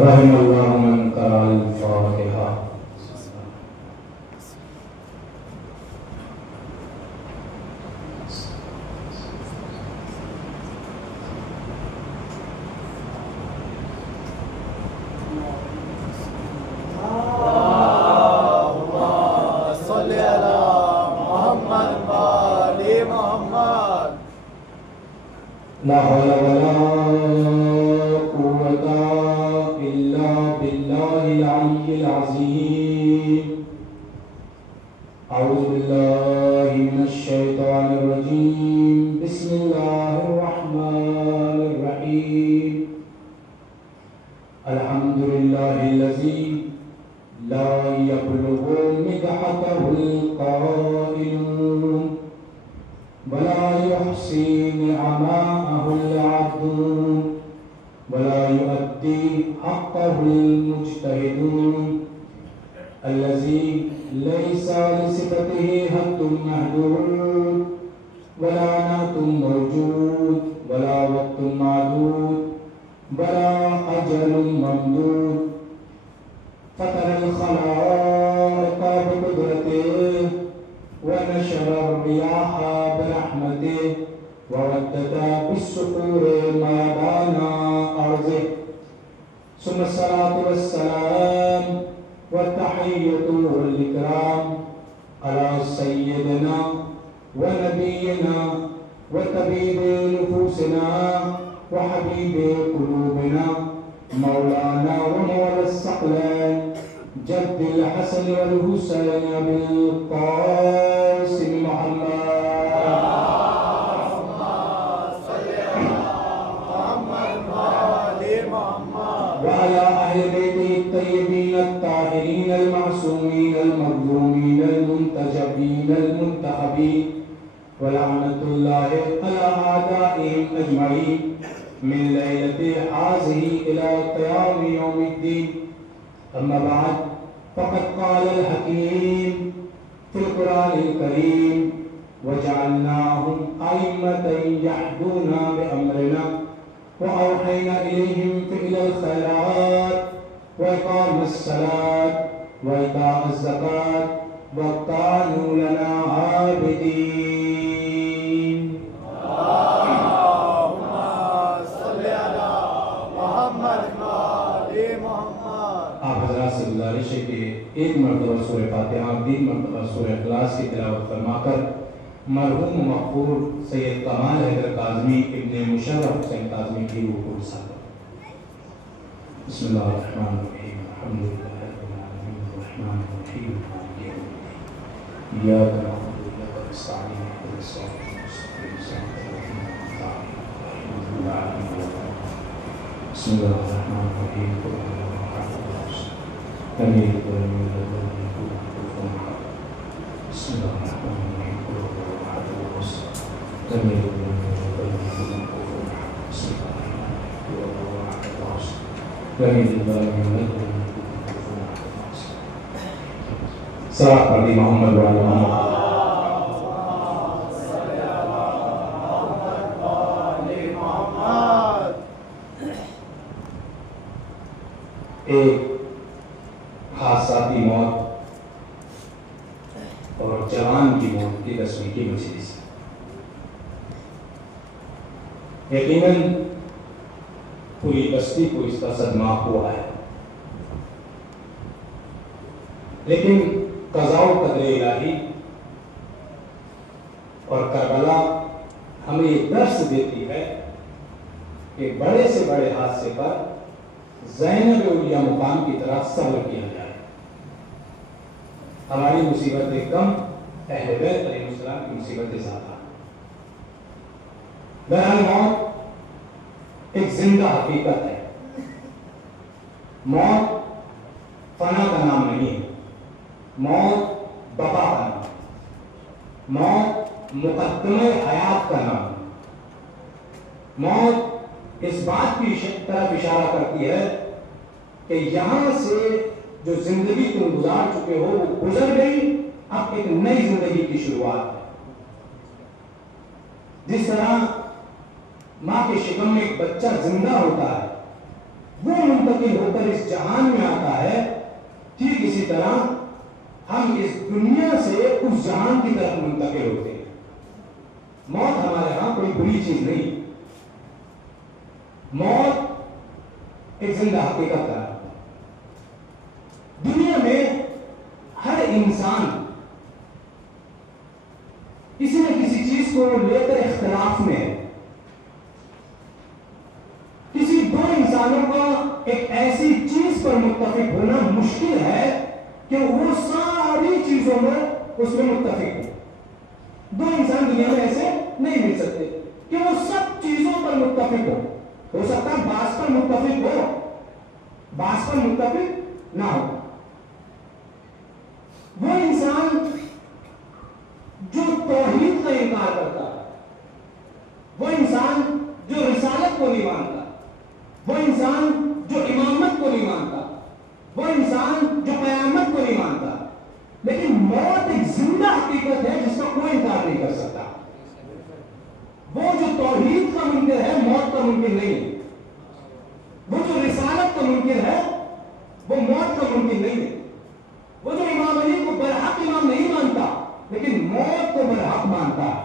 رحم اللہ من قرأ الفاتحہ. لا حول ولا قوة إلا بالله العلي العظيم. أعوذ بالله من الشيطان الرجيم. بسم الله الرحمن الرحيم. الحمد لله الذي لا يبلغ مدحته القائلون ولا يحصي نعماءه العبدون ولا يؤدي حقه المجتهدون الذي ليس لصفته حد محدود ولا نعت موجود ولا وقت معدود ولا أجل ممدود فترى الخلائق بقدرته ونشر الرياح برحمته وردد بالسحور ميدان أرضه ثم الصلاة والسلام والتحية والإكرام على سيدنا ونبينا وطبيب نفوسنا وحبيب قلوبنا مولانا ومولى الثقلين جد الحسن والحسين بالقاسم محمد وعلى أهل بيته الطيبين الطاهرين المعصومين المظلومين المنتجبين المنتخبين ولعنة الله على أعدائهم أجمعين من ليلة هذه إلى قيام يوم الدين. أما بعد فقد قال الحكيم في القرآن الكريم وجعلناهم أئمة يهدون بأمرنا وأوحينا إليهم فعل الخيرات وإقام الصلاة وإيتاء الزكاة وكانوا لنا عابدين. اللهم صل على محمد وآل محمد. آپ حضرات سے گزارش ہے کہ ایک مرتبہ سورہ فاتحہ 3 مرتبہ سورہ اخلاص کی تلاوت فرما کر مرحوم مغفور سید کمال حیدر کاظمی ابن مشرف حسین کاظمی کی روح کو رسالت. بسم اللہ الرحمن الرحیم الحمد للہ رب العالمین الرحمن الرحیم مالک یوم الدین ایاک نعبد و ایاک نستعین اهدنا الصراط المستقیم صراط الذین انعمت علیہم غیر المغضوب علیہم ولا الضالین. بسم اللہ الرحمن الرحیم قل هو الله احد لم يلد ولم يولد ولم يكن له كفوا احد. بسم الله الرحمن الرحیم قل هو الله احد لم يلد ولم يولد ولم يكن له كفوا احد. بسم الله الرحمن الرحیم قل هو الله احد لم يلد ولم يولد ولم يكن له كفوا احد. صلاۃ پر دی محمد وعلی محمد. ایک حادثاتی موت اور جوان کی موت کی تصویر کی مجلس. یقیناً پوری بستی کو اس کا صدمہ ہوا ہے، لیکن قضاء و قدر الہی اور کربلا ہمیں یہ درس دیتی ہے کہ بڑے سے بڑے حادثے پر زینب اولیاء مقام کی طرح صبر کیا جائے. ہماری مصیبتیں کم، اہل بیت علیہ السلام کی مصیبتیں زیادہ. بہرحال موت ایک زندہ حقیقت ہے. موت فنا کا نام نہیں ہے، موت بقا کا نام، موت مقدمہ حیات کا نام. موت اس بات کی طرف اشارہ کرتی ہے کہ یہاں سے جو زندگی تم گزار چکے ہو وہ گزر گئی، اب ایک نئی زندگی کی شروعات ہے. جس طرح ماں کے شکم میں ایک بچہ زندہ ہوتا ہے، وہ منتقل ہو کر اس جہان میں آتا ہے، ٹھیک اسی طرح ہم اس دنیا سے اس جہان کی طرف منتقل ہوتے ہیں. موت ہمارے ہاں کوئی بری چیز نہیں. موت ایک زندہ حقیقت ہے. دنیا میں ہر انسان کسی نہ کسی چیز کو لے کر اختلاف میں ہے. کسی دو انسانوں کا ایک ایسی چیز پر متفق ہونا مشکل ہے کہ وہ ساری چیزوں میں اس میں متفق ہو. دو انسان دنیا میں ایسے نہیں مل سکتے کہ وہ سب چیزوں پر متفق ہو سکتا ہے بعض پر متفق ہو، بعض پر متفق نہ ہو. وہ انسان انکار کرتا ہے، وہ انسان جو رسالت کو نہیں مانتا، وہ انسان جو امامت کو نہیں مانتا، وہ انسان جو قیامت کو نہیں مانتا. لیکن موت ایک زندہ حقیقت ہے جس کا کوئی انکار نہیں کر سکتا. وہ جو توحید کا منکر ہے موت کا منکر نہیں ہے. وہ جو رسالت کا منکر ہے وہ موت کا منکر نہیں ہے. وہ جو امام علی کو برحق امام نہیں مانتا لیکن موت کو برحق مانتا ہے.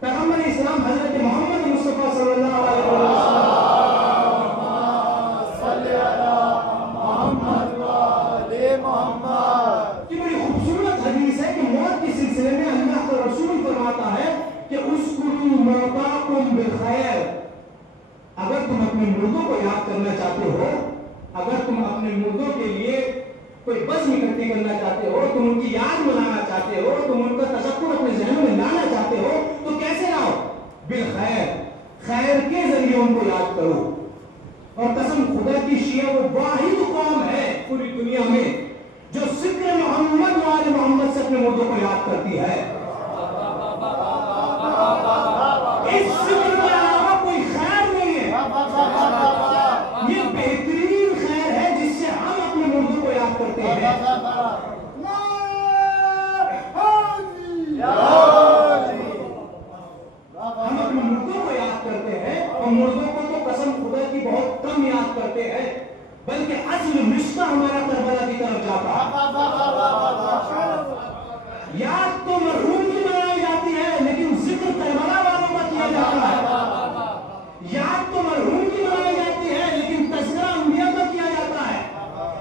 پیغمبر اسلام حضرت محمد مصطفیٰ صلی اللہ علیہ وسلم کی بڑی خوبصورت حدیث ہے کہ موت کے سلسلے میں اللہ کا رسول فرماتا ہے کہ اذکروا موتاکم بالخیر. اگر تم اپنے مردوں کو یاد کرنا چاہتے ہو، اگر تم اپنے مردوں کے لیے کوئی بزم اکٹھی کرنا چاہتے ہو، تم ان کی یاد منانا چاہتے ہو، تم ان کا تذکر اپنے ذہن میں لانا چاہتے ہو تو کیسے لاؤ؟ بالخیر، خیر کے ذریعے ان کو یاد کرو. اور قسم خدا کی شیعہ وہ واحد قوم ہے پوری دنیا میں جو ذکر محمد و آل محمد سے اپنے مردوں کو یاد کرتی ہے. اس ذکر کے علاوہ کوئی خیر نہیں ہے. یہ بہترین خیر ہے جس سے ہم اپنے مردوں کو یاد کرتے ہیں. ہم اپنے مردوں کو یاد کرتے ہیں اور مردوں کو تو قسم خدا کی بہت کم یاد کرتے ہیں، بلکہ اصل رشتہ ہمارا کربلا کی طرف جاتا ہے. یاد تو مرحوم کی منائی جاتی ہے لیکن ذکر کربلا والوں کا کیا جاتا ہے. یاد تو مرحوم کی منائی جاتی ہے لیکن تذکرہ انبیاء کا کیا جاتا ہے.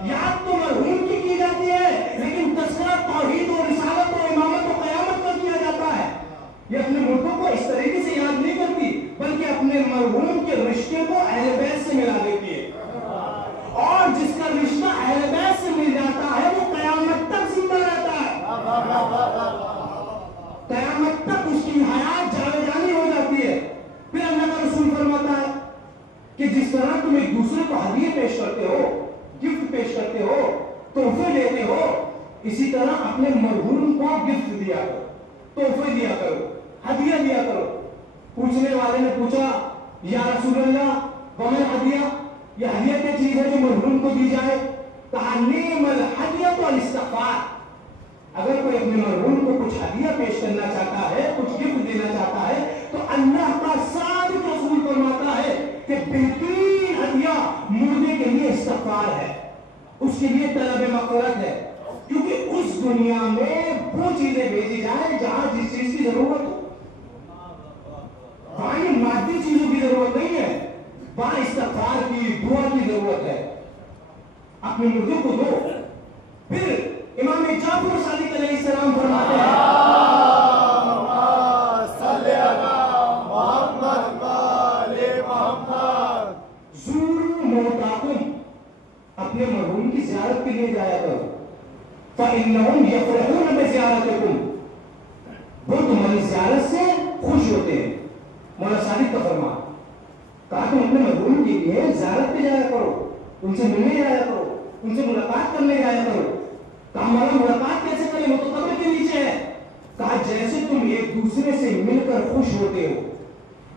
یاد تو مرحوم کی جاتی ہے لیکن تذکرہ توحید و رسالت و امامت و قیامت کا کیا جاتا ہے. یہ اپنے مردوں کو اس طریقے سے یاد نہیں کرتی بلکہ اپنے مرحوم کے رشتے کو اہل بیت سے ملا دیتی ہے. اور جس کا رشتہ اہل بیت سے مل جاتا ہے وہ قیامت تک زندہ رہتا ہے. قیامت تک اس کی حیات جاویدانی ہو جاتی ہے. پھر اللہ کا رسول فرماتا ہے کہ جس طرح تم ایک دوسرے کو ہدیے پیش کرتے ہو، گفٹ پیش کرتے ہو، تحفے دیتے ہو، اسی طرح اپنے مرحوم کو گفٹ دیا کرو، تحفے دیا کرو، ہدیہ دیا کرو. پوچھنے والے نے پوچھا یا رسول اللہ وما ہدیہ، یہ ہدیہ کیا چیز ہے جو مرحوم کو دی جائے؟ کہا نعم الہدیۃ الاستغفار. اگر کوئی اپنے مرحوم کو کچھ ہدیہ پیش کرنا چاہتا ہے، کچھ گفٹ دینا چاہتا ہے تو اللہ کا صادق رسول فرماتا ہے کہ بہترین ہدیہ مردے کے لیے استغفار ہے، اس کے لیے طلب مغفرت ہے. کیونکہ اس دنیا میں وہ چیزیں بھیجی جائیں جہاں جس چیز کی ضرورت ہو. وہاں یہ مادی چیزوں کی ضرورت نہیں ہے، وہاں استغفار کی، دعا کی ضرورت ہے. اپنے مردوں کو دو. پھر امام جعفر صادق علیہ السلام فرماتے ہیں زوروا موتاکم، اپنے مرحوم کی زیارت کے لیے جایا کرو. فإنہم یفرحون بزیارتکم، وہ تمہاری زیارت سے خوش ہوتے ہیں. مولا صادق کا فرمان. کہا تم اپنے مرحوم کے لیے زیارت پہ جایا کرو، ان سے ملنے جایا کرو، ان سے ملاقات کرنے جایا کرو. کہا ہمارا ملاقات کیسے کریں، وہ تو قبر کے نیچے ہے. کہا جیسے تم ایک دوسرے سے مل کر خوش ہوتے ہو،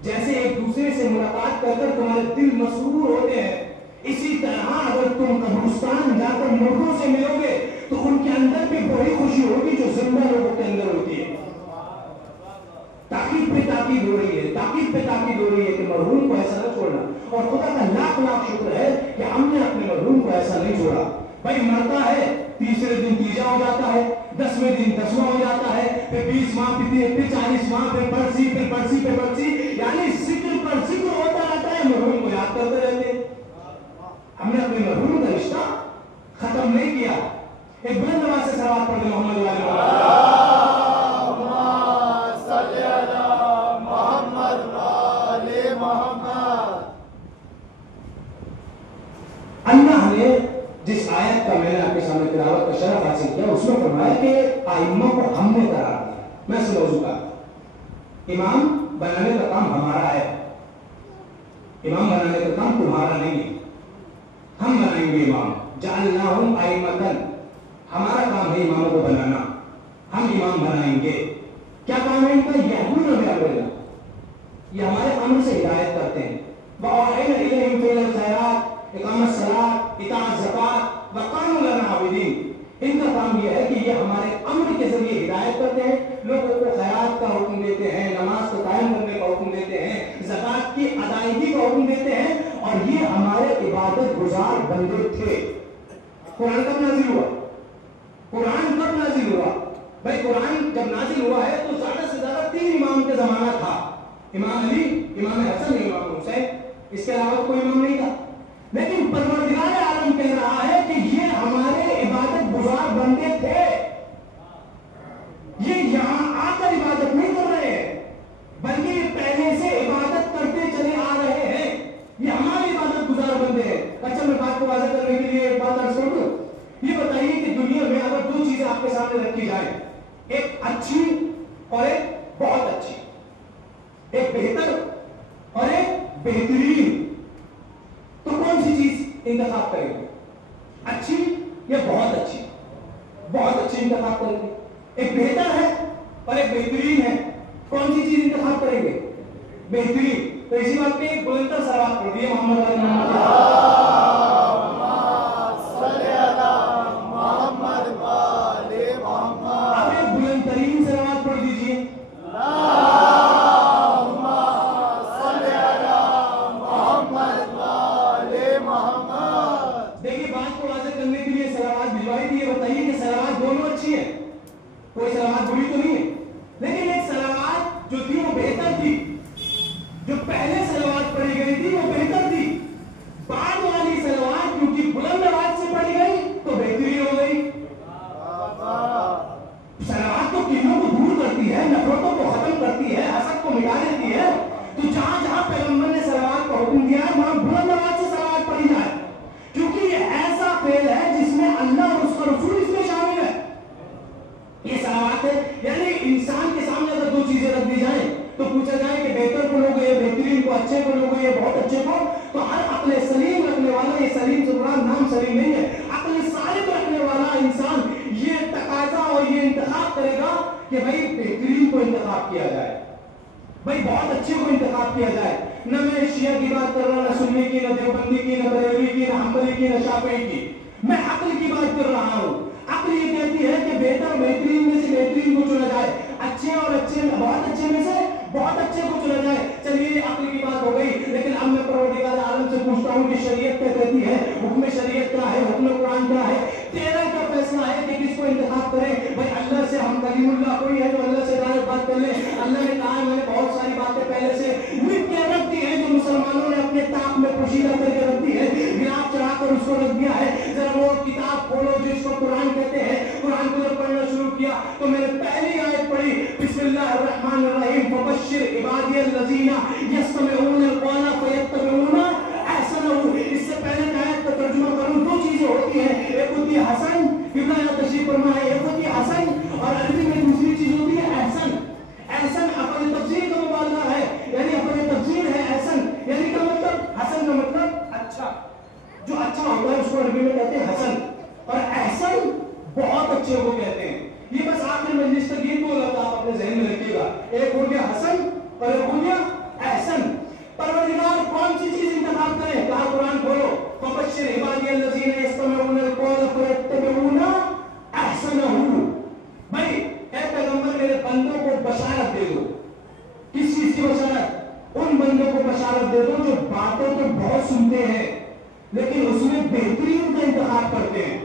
جیسے ایک دوسرے سے ملاقات کر کر تمہارے دل مسرور ہوتے ہیں، اسی طرح اگر تم قبرستان جا کر مردوں سے ملو گے تو ان کے اندر بھی بڑی خوشی ہوگی جو زندہ لوگوں کے اندر ہوتی ہے. تاکید پہ تاکید ہو رہی ہے، تاکید پہ تاکید ہو رہی ہے کہ مرحوم کو ایسا نہ چھوڑنا. اور خدا کا لاکھ لاکھ شکر ہے کہ ہم نے اپنے مرحوم کو ایسا نہیں چھوڑا. بھائی مرتا ہے، تیسرے دن تیجا ہو جاتا ہے، 10ویں دن 10واں ہو جاتا ہے، پھر 20 ماہ، پھر 40 ماہ، پھر برسی، پھر برسی، پھر برسی، یعنی ذکر پر ذکر ہوتا رہتا ہے. مرحوم کو یاد کرتے رہتے ہیں. ہم نے اپنے مرحوم کا رشتہ ختم نہیں کیا. ایک بلند آواز سے صلوات پڑھ دیں محمد علیہ وسلم. اللہ نے جس آیت کا میں نے آپ کے سامنے تلاوت کا شرف حاصل کیا اس میں فرمایا کہ ائمہ کو ہم نے قرار دیا. میں اس موضوع کا امام بنانے کا کام ہمارا ہے، امام بنانے کا کام تمہارا نہیں ہے. ہم بنائیں گے امام. جعلناہم ائمۃ، ہمارا کام ہے اماموں کو بنانا. ہم امام بنائیں گے. کیا کام ہے ان کا؟ یہودون بامرنا، یہ ہمارے امر سے ہدایت کرتے ہیں. وَأَوْحَيْنَا إِلَيْهِمْ فِعْلَ الْخَيْرَاتِ إِقَامَ الصَّلَاةِ إِيتَاءَ الزَّكَاةِ وَكَانُوا لَنَا عَابِدِينَ. ان کا کام یہ ہے کہ یہ ہمارے امر کے ذریعے ہدایت کرتے ہیں، لوگوں کو خیرات کا حکم دیتے ہیں، نماز کو قائم کرنے کا حکم دیتے ہیں، زکوٰۃ کی ادائیگی کا حکم دیتے ہیں، اور یہ ہمارے عبادت گزار بندے تھے. قرآن کب نازل ہوا؟ قرآن کب نازل ہوا؟ بھائی قرآن جب نازل ہوا ہے تو زیادہ سے زیادہ 3 امام کا زمانہ تھا. امام علی، امام حسن، امام حسین، اس کے علاوہ کوئی امام نہیں تھا. لیکن پروردگار عالم کہہ رہا ہے کہ یہ ہمارے عبادت گزار بندے تھے. یہ یہاں آ کر عبادت نہیں کر رہے ہیں، بلکہ یہ پہلے سے عبادت کرتے چلے آ رہے ہیں. یہ ہمارے عبادت گزار بندے ہیں. اچھا میں بات کو واضح کرنے کے لیے ایک بات عرض کر دوں. یہ بتائیے کہ دنیا میں اگر 2 چیزیں آپ کے سامنے رکھی جائیں، ایک اچھی اور ایک بہت اچھی، ایک بہتر اور ایک بہترین، تو کون سی چیز انتخاب کریں گے؟ اچھی یا بہت اچھی؟ بہت اچھی انتخاب کریں گے. ایک بہتر ہے اور ایک بہترین ہے، کون سی چیز انتخاب کریں گے؟ بہترین. تو اسی بات پہ ایک بلندر سلوات پڑھ دیے محمد علی محمد. آپ ایک بلند ترین سلوات پڑھ دیجیے. دیکھیے بات کو واضح کرنے کے لیے سلوات بھجوائی تھی. یہ بتائیے کہ سلوات دونوں اچھی ہیں، کوئی سلوات بری تو نہیں ہے، لیکن ایک سلوات جو تھی وہ بہتر تھی. جو پہلے سلوات پڑھی گئی تھی وہ بہتر تھی. بعد والی سلوات کیونکہ بلند آواز سے پڑھی گئی تو بہترین ہو گئی. سلوات تو کینوں کو دور کرتی ہے، نفرتوں کو ختم کرتی ہے، حسد کو مٹا دیتی ہے. تو جہاں جہاں پیغمبر نے سلوات کا حکم دیا ہے وہاں بلند آواز سے سلوات پڑھی جائے، کیونکہ یہ ایسا فعل ہے جس میں اللہ اور اس کا رسول اس میں شامل ہے. یہ سلوات ہے. یعنی انسان کے سامنے اگر 2 چیزیں رکھ دی جائیں تو پوچھا جائے کہ بہتر کو لوگ یہ بہترین کو، اچھے کو لوگ یہ بہت اچھے کو، تو ہر عقل سلیم رکھنے والا، یہ سلیم سے مراد نام سلیم نہیں ہے، عقل صالح رکھنے والا انسان یہ تقاضا اور یہ انتخاب کرے گا کہ بھائی بہترین کو انتخاب کیا جائے، بھائی بہت اچھے کو انتخاب کیا جائے. نہ میں شیعہ کی بات کر رہا، نہ سنی کی، نہ دیوبندی کی، نہ بریلوی کی، نہ حنبلی کی، نہ شافعی کی، میں عقل کی بات کر رہا ہوں. عقل یہ کہتی ہے کہ بہتر بہترین میں سے بہترین کو چنا جائے، اچھے اور اچھے بہت اچھے میں سے بہت اچھے کو چنا جائے. چلیے عقل کی بات ہو گئی، لیکن اب میں پروردگار عالم سے پوچھتا ہوں کہ شریعت کیا کہتی ہے؟ حکم شریعت کیا ہے؟ حکم قرآن کیا ہے؟ تیرا کیا فیصلہ ہے کہ کس کو انتخاب کریں؟ بھائی اللہ سے ہم کلیم اللہ کوئی ہے جو اللہ سے ڈائریکٹ بات کر لیں؟ اللہ نے کہا ہے میں نے بہت ساری باتیں پہلے سے لکھ کے رکھ دی ہیں جو مسلمانوں نے اپنے طاق میں پوشیدہ کر کے رکھ دی ہے، گلاف چڑھا کر اس کو رکھ دیا ہے. ذرا وہ کتاب کھولو جس کو قرآن کہتے ہیں. قرآن کو جب پڑھنا شروع کیا تو میں نے پہلی آیت پڑھی، بسم اللہ الرحمن الرحیم، فبشر عبادی الذین یستمعون القول فیتبعون احسنہ. اس سے پہلے آیت کا ترجمہ کروں، 2 چیزیں ہوتی ہیں، ایک ہوتی ہے حسن، قبلہ تشریف فرما ہے، ایک ہوتی ہے حسن اور عربی میں دوسری چیز ہوتی ہے احسن. احسن اپنے تفسیر کا مبالغہ ہے، یعنی اپنے تفسیر ہے احسن، یعنی کا مطلب حسن کا مطلب اچھا، جو اچھا ہوتا ہے اس کو عربی میں کہتے ہیں حسن، اور احسن بہت اچھے کو کہتے ہیں. یہ بس آخر مجلس تک یہ 2 لفظ آپ اپنے ذہن میں رکھیے گا، ایک ہو گیا حسن اور ایک ہو گیا احسن. پروردگار کون سی چیز انتخاب کرے؟ کہا قرآن کھولو، فبشر عبادی الذین یستمعون القول فیتبعون احسنہ. بھائی اے پیغمبر میرے بندوں کو بشارت دے دو. کس چیز کی بشارت؟ ان بندوں کو بشارت دے دو جو باتوں تو بہت سنتے ہیں لیکن اس میں بہترین کا انتخاب کرتے ہیں.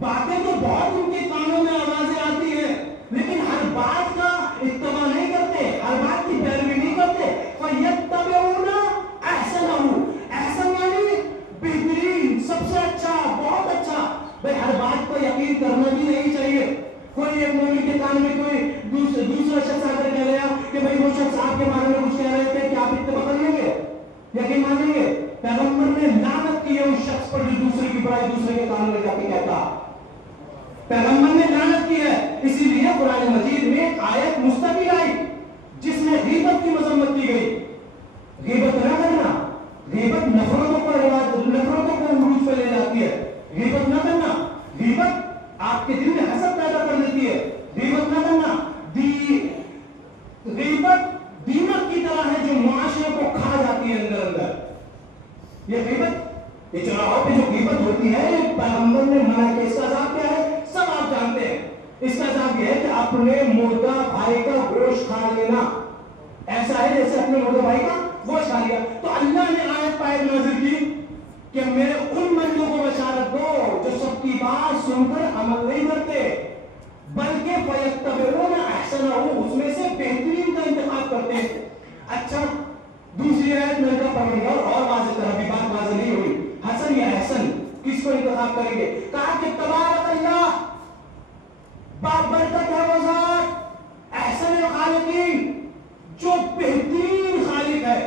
باتیں تو بہت ان کے کانوں میں آوازیں آتی ہیں لیکن ہر بات کا اتباع نہیں کرتے، ہر بات کی پیروی نہیں کرتے. فَيَتَّبِعُونَ أَحْسَنَهُ. احسن یعنی بہترین، سب سے اچھا، بہت اچھا. بھائی ہر بات کو یقین کرنا بھی نہیں چاہیے. کوئی ایک مومن کے کان میں کوئی دوسرا شخص آ کر کہہ رہا کہ بھائی وہ شخص آپ کے بارے میں کچھ کہہ رہے تھے کہ آپ اتباع کر لیں گے، یقین مانیں گے؟ پیغمبر نے لعنت کی ہے اس شخص پر جو دوسرے کی برائی دوسرے کے کان میں جا کے کہتا. پیغمبر نے لعنت کی ہے. اسی لیے قرآن مجید میں ایک آیت مستقل آئی جس میں غیبت کی مذمت کی گئی. غیبت نہ کرنا، غیبت نفرتوں کو عروج پہ لے جاتی ہے. غیبت نہ کرنا، غیبت آپ کے دل میں حسد پیدا کر دیتی ہے. اس کا عذاب یہ ہے کہ اپنے مردہ بھائی کا گوشت کھا لینا، ایسا ہے جیسے اپنے مردہ بھائی کا گوشت کھا لیا۔ تو اللہ نے آیت پائے نازل کی کہ میرے ان بندوں کو بشارت دو جو سب کی بات سن کر عمل نہیں کرتے بلکہ فیتبعون احسنہ، اس میں سے بہترین کا انتخاب کرتے ہیں۔ اچھا دوسری آیت میں کا پڑھیں اور واضح طرح بھی بات واضح نہیں ہوئی، حسن یا احسن کس کو انتخاب کریں گے؟ کہا کہ تبارک اللہ، بابرکت ہے وہ ذات، احسن الخالقین، جو بہترین خالق ہے۔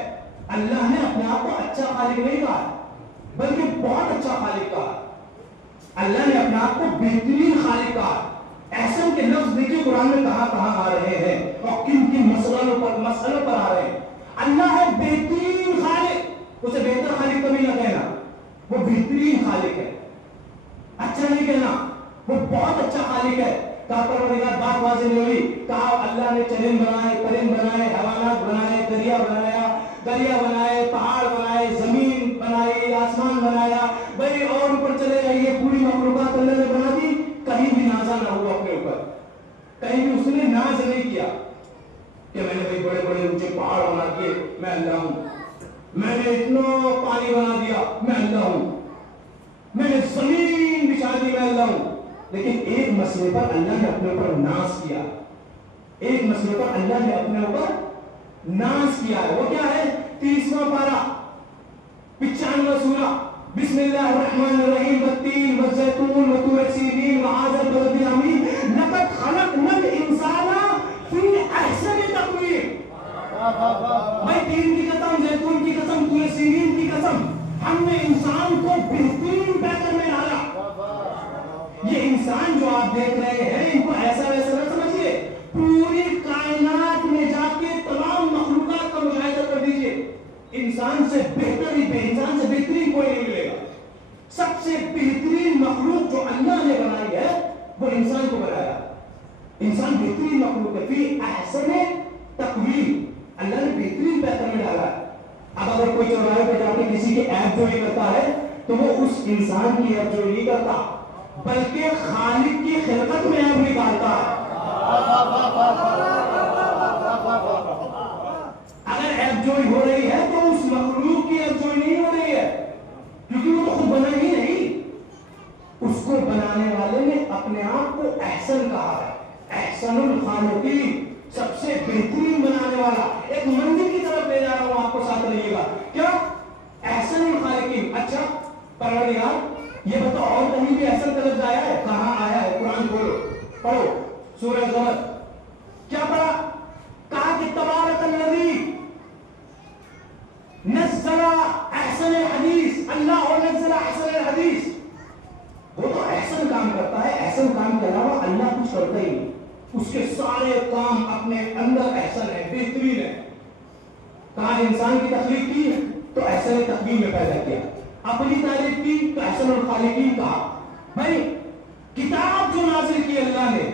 اللہ نے اپنے آپ کو اچھا خالق نہیں کہا بلکہ بہت اچھا خالق کہا۔ اللہ نے اپنے آپ کو بہترین خالق کہا۔ احسن کے لفظ دیکھیں قرآن میں کہاں کہاں آ رہے ہیں اور کن کن مسئلوں پر آ رہے ہیں۔ اللہ ہے بہترین خالق، اسے بہتر خالق کبھی نہ کہنا، وہ بہترین خالق ہے، اچھا نہیں کہنا، وہ بہت اچھا خالق ہے۔ کہا پروردگار بات واضح نہیں ہوئی، کہا اللہ نے چرند بنائے، پرند بنائے، حیوانات بنائے، دریا بنائے، پہاڑ بنائے، زمین بنائی، آسمان بنایا، بھائی اور اوپر چلے جائیے، پوری مخلوقات اللہ نے بنا دی، کہیں بھی نازا نہ ہوا اپنے اوپر، کہیں بھی اس نے ناز نہیں کیا کہ میں نے بھائی بڑے بڑے اونچے پہاڑ بنا دیے، میں اللہ ہوں، میں نے اتنا پانی بنا دیا، میں اللہ ہوں، میں نے زمین بچھا دی، میں اللہ ہوں۔ لیکن ایک مسئلے پر اللہ نے اپنے اوپر ناز کیا، ایک مسئلے پر اللہ نے اپنے اوپر ناز کیا ہے، وہ کیا ہے؟ 30واں پارہ 95واں سورہ، بسم اللہ الرحمن الرحیم، والتین والزیتون وطور سینین وہذا البلد الامین لقد خلقنا الانسان فی احسن تقویم۔ بھائی تین کی قسم، زیتون کی قسم، طور سینین کی قسم، ہم نے انسان کو بہترین پیٹرن میں ڈالا۔ یہ انسان جو آپ دیکھ رہے ہیں ان کو ایسا ویسا نہ سمجھیے، پوری کائنات میں جا کے تمام مخلوقات کا مشاہدہ کر دیجئے، انسان سے بہتر انسان سے بہترین کوئی نہیں ملے گا۔ سب سے بہترین مخلوق جو اللہ نے بنائی ہے وہ انسان کو بنایا، انسان بہترین مخلوق ہے، فی احسن تقویم، اللہ نے بہترین پیٹرن میں ڈالا ہے۔ اب اگر کوئی چوراہے پہ جا کے کسی کی عیب جوئی کرتا ہے تو وہ اس انسان کی عیب جوئی نہیں کرتا بلکہ خالق کی خلقت میں عیب نکالتا ہے۔ اگر عیب جوئی ہو رہی ہے تو اس مخلوق کی عیب جوئی نہیں ہو رہی ہے کیونکہ وہ خود بنا ہی نہیں، اس کو بنانے والے نے اپنے آپ کو احسن کہا ہے، احسن الخالقین، سب سے بہترین بنانے والا۔ ایک منزل کی طرف لے جا رہا ہوں، آپ کو ساتھ رہیے گا، کیا؟ احسن الخالقین۔ اچھا پروردگار یہ بتاؤ اور کہیں بھی احسن کا لفظ آیا ہے؟ کہاں آیا ہے؟ قرآن کھولو پڑھو، سورہ زمر، کیا پڑھا؟ کہا کہ تبارک الذی نزل احسن الحدیث، اللہ نزل احسن الحدیث۔ وہ تو احسن کام کرتا ہے، احسن کام کے علاوہ اللہ کچھ کرتا ہی نہیں، اس کے سارے کام اپنے اندر احسن ہے، بہترین ہے۔ کہا انسان کی تخلیق کی تو احسن تقویم میں پیدا کیا، اپنی تعریف کی تو احسن الخالقین کہا۔ بھائی کتاب جو نازل کی اللہ نے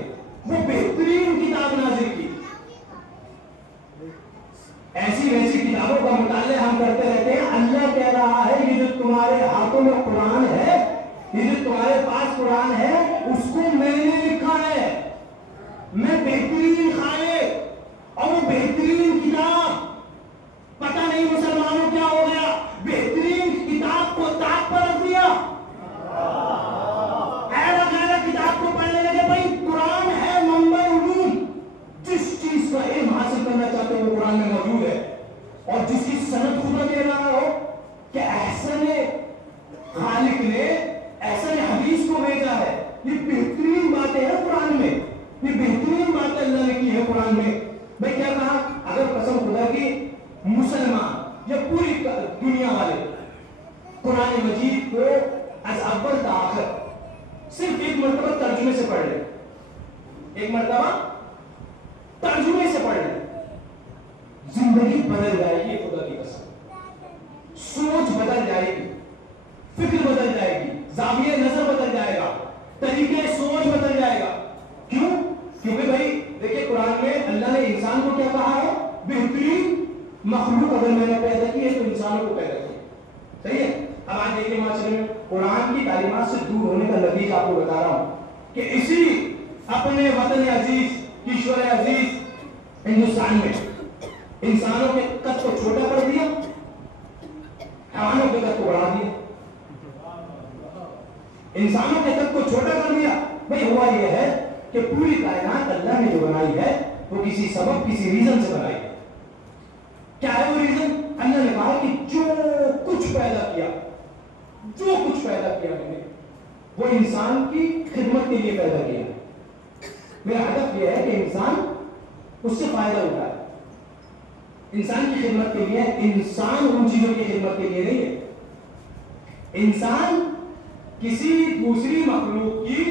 وہ بہترین کتاب نازل کی، ایسی ویسی کتابوں کا مطالعہ ہم کرتے رہتے ہیں۔ اللہ کہہ رہا ہے یہ جو تمہارے ہاتھوں میں قرآن ہے، یہ جو تمہارے پاس قرآن ہے، اس کو میں نے لکھا ہے، میں بہترین خالق، اور وہ بہترین کتاب، پتہ نہیں مسلمانوں کیا ہو گیا، بہترین کتاب کو تاج پر رکھ دیا، کتاب کو پڑھنے لگے۔ بھائی قرآن ہے منبع علوم، جس چیز کا علم حاصل کرنا چاہتے ہیں وہ قرآن میں موجود ہے، اور جس کی سند خدا دے رہا ہو کہ احسن خالق نے احسن حدیث کو بھیجا ہے، یہ بہترین باتیں ہیں قرآن میں، یہ بہترین باتیں اللہ نے کی ہے قرآن میں۔ بھائی کیا کہا؟ اگر قسم خدا کی مسلمان یا پوری دنیا والے قرآن مجید کو از اول تا آخر صرف ایک مرتبہ ترجمے سے پڑھ لیں، ایک مرتبہ ترجمے سے پڑھ لیں، زندگی بدل جائے گی، خدا کی قسم، سوچ بدل جائے گی، فکر بدل جائے گی، زاویہ نظر بدل جائے گا، طریقے سوچ بدل جائے گا۔ کیوں؟ کیونکہ بھائی دیکھیں قرآن میں اللہ نے انسان کو کیا کہا ہے؟ بہترین مخلوق اگر میں نے پیدا کی ہے تو انسانوں کو پیدا کیا، صحیح ہے؟ اب آج دیکھیں معاشرے میں قرآن کی تعلیمات سے دور ہونے کا نتیجہ آپ کو بتا رہا ہوں کہ اسی اپنے وطن عزیز کشور عزیز ہندوستان میں انسانوں کے قد کو چھوٹا کر دیا, حیوانوں کے قد کو بڑھا دیا. انسانوں کے قد کو چھوٹا کر دیا. بھئی ہوا یہ ہے کہ پوری کائنات اللہ نے جو بنائی ہے وہ کسی سبب کسی ریزن سے بنائی ہے. کیا ہے وہ ریزن؟ اللہ نے کہا کہ جو کچھ پیدا کیا میں نے وہ انسان کی خدمت کے لیے پیدا کیا. میرا ہدف یہ ہے کہ انسان اس سے فائدہ اٹھائے, انسان کی خدمت کے لیے. انسان ان چیزوں کی خدمت کے لیے نہیں ہے. انسان کسی دوسری مخلوق کی,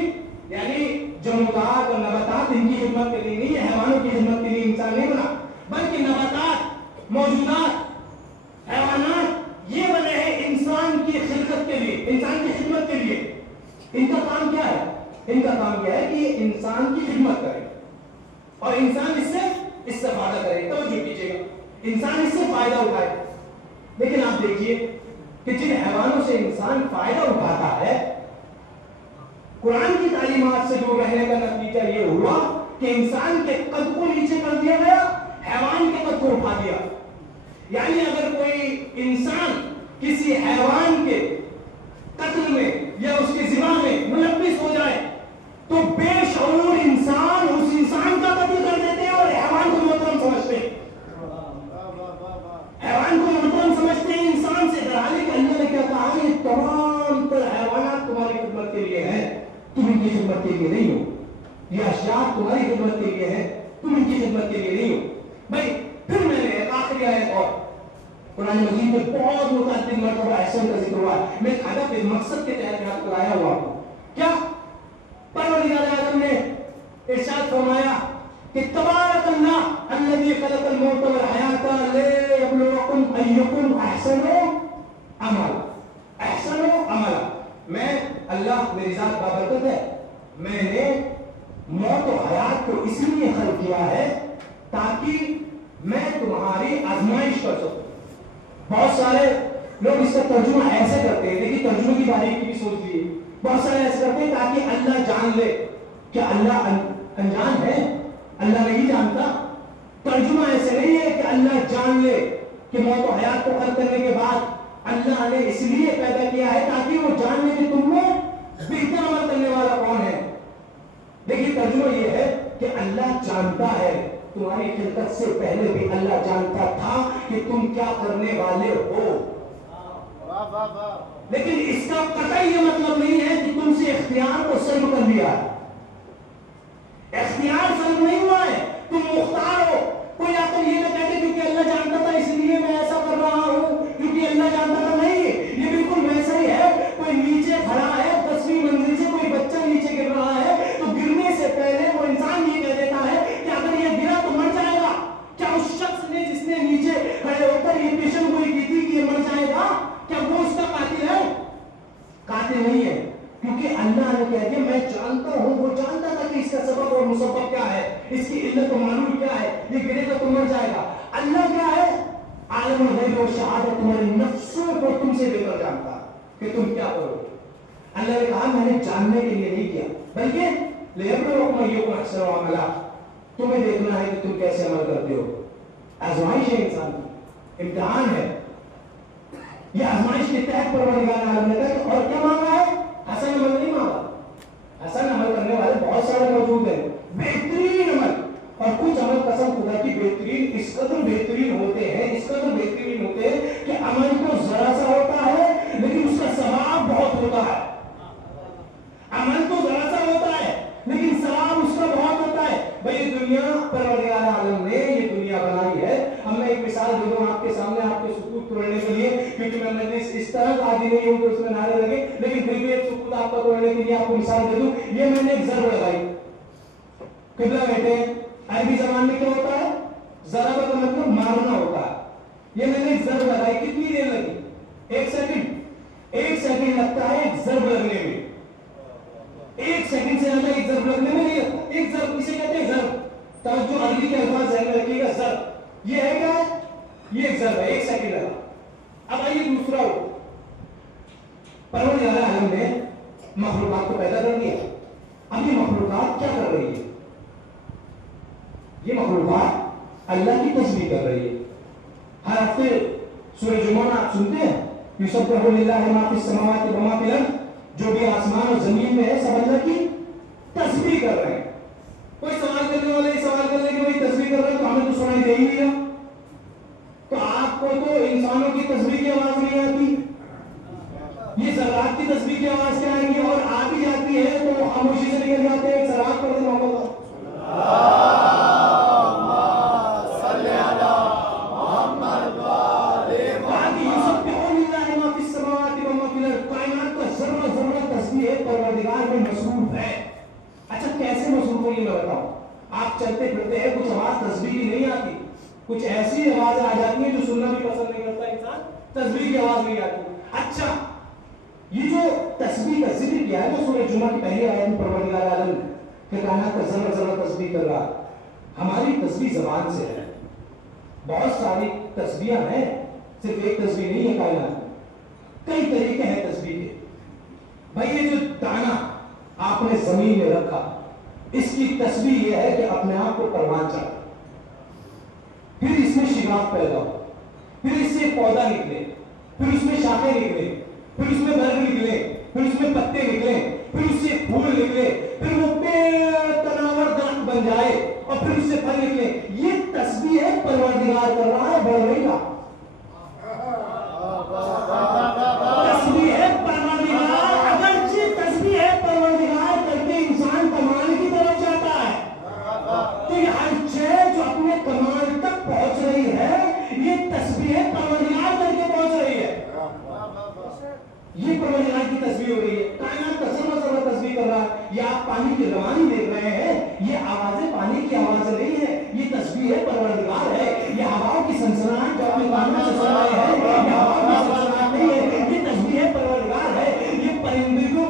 یعنی جمادات اور نباتات, ان کی خدمت کے لیے نہیں ہے, حیوانوں کی خدمت کے لیے انسان نہیں بنا, بلکہ نباتات, موجودات, حیوانات یہ بنے ہیں انسان کی خدمت کے لیے, انسان کی خدمت کے لیے. ان کا کام کیا ہے؟ ان کا کام یہ ہے کہ یہ انسان کی خدمت کرے اور انسان اس سے استفادہ کرے. توجہ کیجیے گا, انسان اس سے فائدہ اٹھائے. لیکن آپ دیکھیے کہ جن حیوانوں سے انسان فائدہ اٹھاتا ہے, قرآن کی تعلیمات سے دور رہنے کا نتیجہ یہ ہوا کہ انسان کے قد کو نیچے کر دیا گیا, حیوان کے قد کو اٹھا دیا. یعنی اگر کوئی انسان کسی حیوان کے قتل میں یا اس کے ذمہ میں ملوث ہو جائے تو بے شعور انسان اس انسان کا قتل کر دیتے ہیں اور حیوان کو محترم سمجھتے ہیں. حیوان کو محترم سمجھتے ہیں انسان سے. حالانکہ کہ اللہ نے کیا کہا, یہ تمام تر حیوانات تمہاری خدمت کے لیے ہیں, تم ان کی خدمت کے لیے نہیں ہو. یہ اشیاء تمہاری خدمت کے لیے ہیں, تم ان کی خدمت کے لیے نہیں ہو. بھائی پھر میں نے ایک آخری آیت اور قرآن مجید میں بہت متعدد مرتبہ احسان کا ذکر ہوا ہے. میں ایک ہدف, ایک مقصد کے تحت یہاں پر آیا ہوا ہوں. کیا پروردگار عالم نے ارشاد فرمایا کہ تبارک اللہ الذی خلق الموت والحیات لیبلوکم ایکم احسن عملا. احسن عملا, میں اللہ میری ذات بابرکت ہے, میں نے موت و حیات کو اس لیے خلق کیا ہے تاکہ میں تمہاری آزمائش کر سکوں. بہت سارے لوگ اس کا ترجمہ ایسے کرتے ہیں, لیکن ترجمے کی باریکی بھی سوچ لیے. بہت سارے ایسے کرتے ہیں تاکہ اللہ جان لے. کیا اللہ انجان ہے؟ اللہ نہیں جانتا. ترجمہ ایسے نہیں ہے کہ اللہ جان لے کہ موت و حیات کو خلق کرنے کے بعد اللہ نے اس لیے پیدا کیا ہے تاکہ وہ جان لے کہ تم میں بہتر عمل کرنے والا کون ہے. دیکھیے ترجمہ یہ ہے کہ اللہ جانتا ہے, تمہاری خلقت سے پہلے بھی اللہ جانتا تھا کہ تم کیا کرنے والے ہو. لیکن اس کا قطعی یہ مطلب نہیں ہے کہ تم سے اختیار کو سلب کر لیا ہے. اختیار سلب نہیں ہوا ہے, تم مختار ہو. کوئی آ کر یہ نہ کہتے کیونکہ اللہ جانتا تھا اس لیے میں ایسا کر رہا ہوں, کیونکہ اللہ جانتا تھا. نہیں, یہ بالکل ویسا ہی ہے. کوئی نیچے کھڑا ہے 10ویں منزل سے, کوئی بچہ نیچے گر رہا ہے تو گرنے سے پہلے وہ انسان یہ کہہ دیتا ہے کہ اگر یہ گرا تو مر جائے گا. کیا اس شخص نے جس نے نیچے کھڑے ہو کر یہ پیشن گوئی کی تھی کہ یہ مر جائے گا, کیا وہ اس کا قاتل ہے؟ قاتل نہیں ہے, کیونکہ اللہ نے کہہ دیا میں جانتا ہوں. وہ جانتا تھا کہ اس کا سبب اور مسبب کیا ہے, اس کی علت و معلوم کیا ہے. یہ گرے گا تو مر جائے گا. اللہ کیا ہے؟ عالم الغیب و شہادت, تمہاری نفسوں کو تم سے بہتر جانتا کہ تم کیا کرو. اللہ نے کہا میں نے جاننے کے لیے نہیں کیا, بلکہ لیبلوکم ایکم احسن عملا, تمہیں دیکھنا ہے کہ تم کیسے عمل کرتے ہو. آزمائش ہے انسان کی, امتحان ہے. یہ آزمائش کے تحت پروردگار عالم نے کہا اور کیا مانگا ہے؟ حسن عمل نہیں مانگا. حسن عمل کرنے والے بہت سارے موجود ہیں, بہترین عمل. اور کچھ عمل قسم خدا کی بہترین اس قدر بہترین ہوتے ہیں, اس قدر بہترین ہوتے ہیں کہ عمل تو ذرا سا ہوتا ہے لیکن اس کا ثواب بہت ہوتا ہے. عمل تو ذرا سا ہوتا ہے لیکن ثواب اس کا بہت ہوتا ہے. بھئی دنیا پروردگار عالم نے یہ دنیا بنائی ہے. ہم میں ایک مثال دے دوں آپ کے سامنے, آپ کے سکوت توڑنے کے لیے, کیونکہ میں مجلس اس طرح کا عادی نہیں ہوں کہ اس میں نعرے لگے, لیکن پھر بھی ایک سکوت آپ کا توڑنے کے لیے آپ کو مثال دے دوں. یہ میں نے ایک ضرب لگائی. قبلہ بیٹھے, عربی زبان میں کیا ہوتا ہے؟ ضرب کا مطلب مارنا ہوتا ہے. یہ میں نے ایک ضرب لگائی. کتنی دیر لگی؟ 1 سیکنڈ. 1 سیکنڈ لگتا ہے ایک ضرب لگنے میں. 1 سیکنڈ سے زیادہ ایک ضرب لگنے میں نہیں لگتا. ایک ضرب کسے کہتے ہیں؟ ضرب. توجہ عربی کے الفاظ ذہن میں رکھیے گا. ضرب یہ ہے کیا ہے؟ یہ ایک ضرب ہے. 1 سیکنڈ لگا. اب آئیے دوسرا ہو. پروردگار عالم نے مخلوقات کو پیدا کر دیا. اب یہ مخلوقات کیا کر رہی ہے؟ یہ مخلوقات اللہ کی تسبیح کر رہی ہے. ہر ہفتے سورہ جمعہ میں آپ سنتے ہیں یسبح للہ ما فی السماوات و ما فی الارض, جو بھی آسمان اور زمین میں ہے سب اللہ کی تسبیح کر رہے ہیں. کوئی سوال کرنے والا یہ سوال کر لے کہ بھائی تسبیح کر رہے ہیں تو ہمیں تو سنائی دے ہی نہیں رہا, تو آپ کو تو انسانوں کی تسبیح کی آواز نہیں آتی, یہ ذرات کی تسبیح کی آواز کیا آئیں گی, اور آ بھی جاتی ہے تو خاموشی سے نکل جاتے ہیں. ایک ذرات پڑھ دیں محمد پروردگار میں مصروف ہے. اچھا کیسے مصروف ہے یہ میں بتاؤں. آپ چلتے پھرتے ہیں, کچھ آواز تسبیح کی نہیں آتی, کچھ ایسی آوازیں آ جاتی ہیں جو سننا بھی پسند نہیں کرتا انسان, تسبیح کی آواز نہیں آتی. اچھا یہ جو تسبیح کا ذکر کیا ہے وہ سورہ جمعہ کی پہلی آیت میں پروردگار عالم کہ کائنات کا ذرہ ذرہ تسبیح کر رہا. ہماری تسبیح زبان سے ہے, بہت ساری تسبیحاں ہیں, صرف ایک تسبیح نہیں ہے کائنات میں, کئی طریقے ہیں تسبیح کے. بھائی یہ جو دانا آپ نے زمین میں رکھا, اس کی تسبیح یہ ہے کہ اپنے آپ کو پروان چڑھا, پھر اس میں شگاف پیدا ہو, پھر اس سے پودا نکلے, پھر اس میں شاخیں نکلے, پھر اس میں برگ نکلے, پھر اس میں پتے نکلے, پھر اس سے پھول نکلے, پھر وہ پیڑ تناور درخت بن جائے اور پھر اس سے پھل نکلے. یہ تسبیح ہے پروردگار کر رہا ہے, بڑھ رہی کا تسبیح ہے پروردگار. اگرچہ تسبیح ہے پروردگار کرتے انسان کمال کی طرف جاتا ہے, تو یہ ہر چیز جو اپنے کمال تک پہنچ رہی ہے یہ تسبیح ہے پروردگار کر کے پہنچ رہی ہے. یہ پروردگار کی تسبیح ہو رہی ہے. کائنات کا ذرہ ذرہ تسبیح کر رہا ہے. یہ آپ پانی کی روانی دیکھ رہے ہیں, یہ آوازیں پانی کی آوازیں نہیں ہے, یہ تسبیح ہے پروردگار ہے. یہ ہواؤں کی سنسناہٹ جو اپنے کانوں سے سن رہے ہیں, یہ ہواؤں کی سنسناہٹ نہیں ہے, یہ تسبیح ہے پروردگار ہے. یہ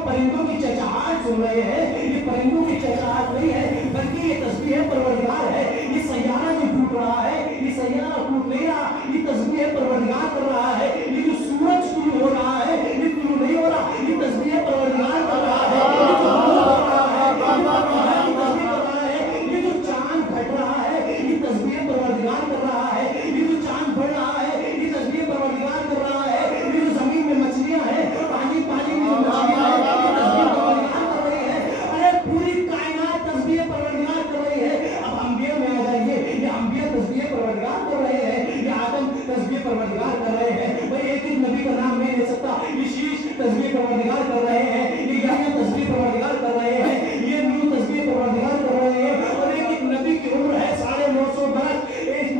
پرندوں کی چہچہاہٹ سن رہے ہیں, یہ پرندوں کی چہچہاہٹ نہیں ہے بلکہ یہ تسبیح ہے پروردگار ہے. یہ سیارہ جو ٹوٹ رہا ہے, یہ سیارہ ٹوٹ نہیں رہا, یہ تسبیح ہے پروردگار کر رہا ہے. یہ جو سورج طلوع ہو رہا ہے یہ طلوع نہیں ہو رہا, یہ تسبیح ہے پروردگار کر رہا ہے. یہ جو غروب ہو رہا ہے یہ تسبیح کر رہا ہے. یہ جو چاند پھٹ رہا ہے یہ تسبیح پروردگار کر رہا ہے. یہ جو چاند بڑھ رہا ہے یہ تسبیح پروردگار کر رہا ہے. یہ جو زمین میں مچھلیاں ہیں, پانی میں جو مچھلیاں ہیں, یہ تسبیح پروردگار کر رہی ہے. ارے پوری کائنات تسبیح پروردگار کر رہی ہے. اب انبیاء میں آ جائیے, یہ انبیاء تسبیح پروردگار کر رہے ہیں, یہ آدم تسبیح پروردگار کر رہے ہیں. بھائی ایک ایک نبی کا نام نہیں لے سکتا. یہ شیش تسبیح پروردگار کر رہے ہیں, یہ یحییٰ تسبیح پروردگار کر رہے ہیں, یہ نوح تسبیح پروردگار کر رہے ہیں. اور ایک ایک نبی کی عمر ہے 950 برس,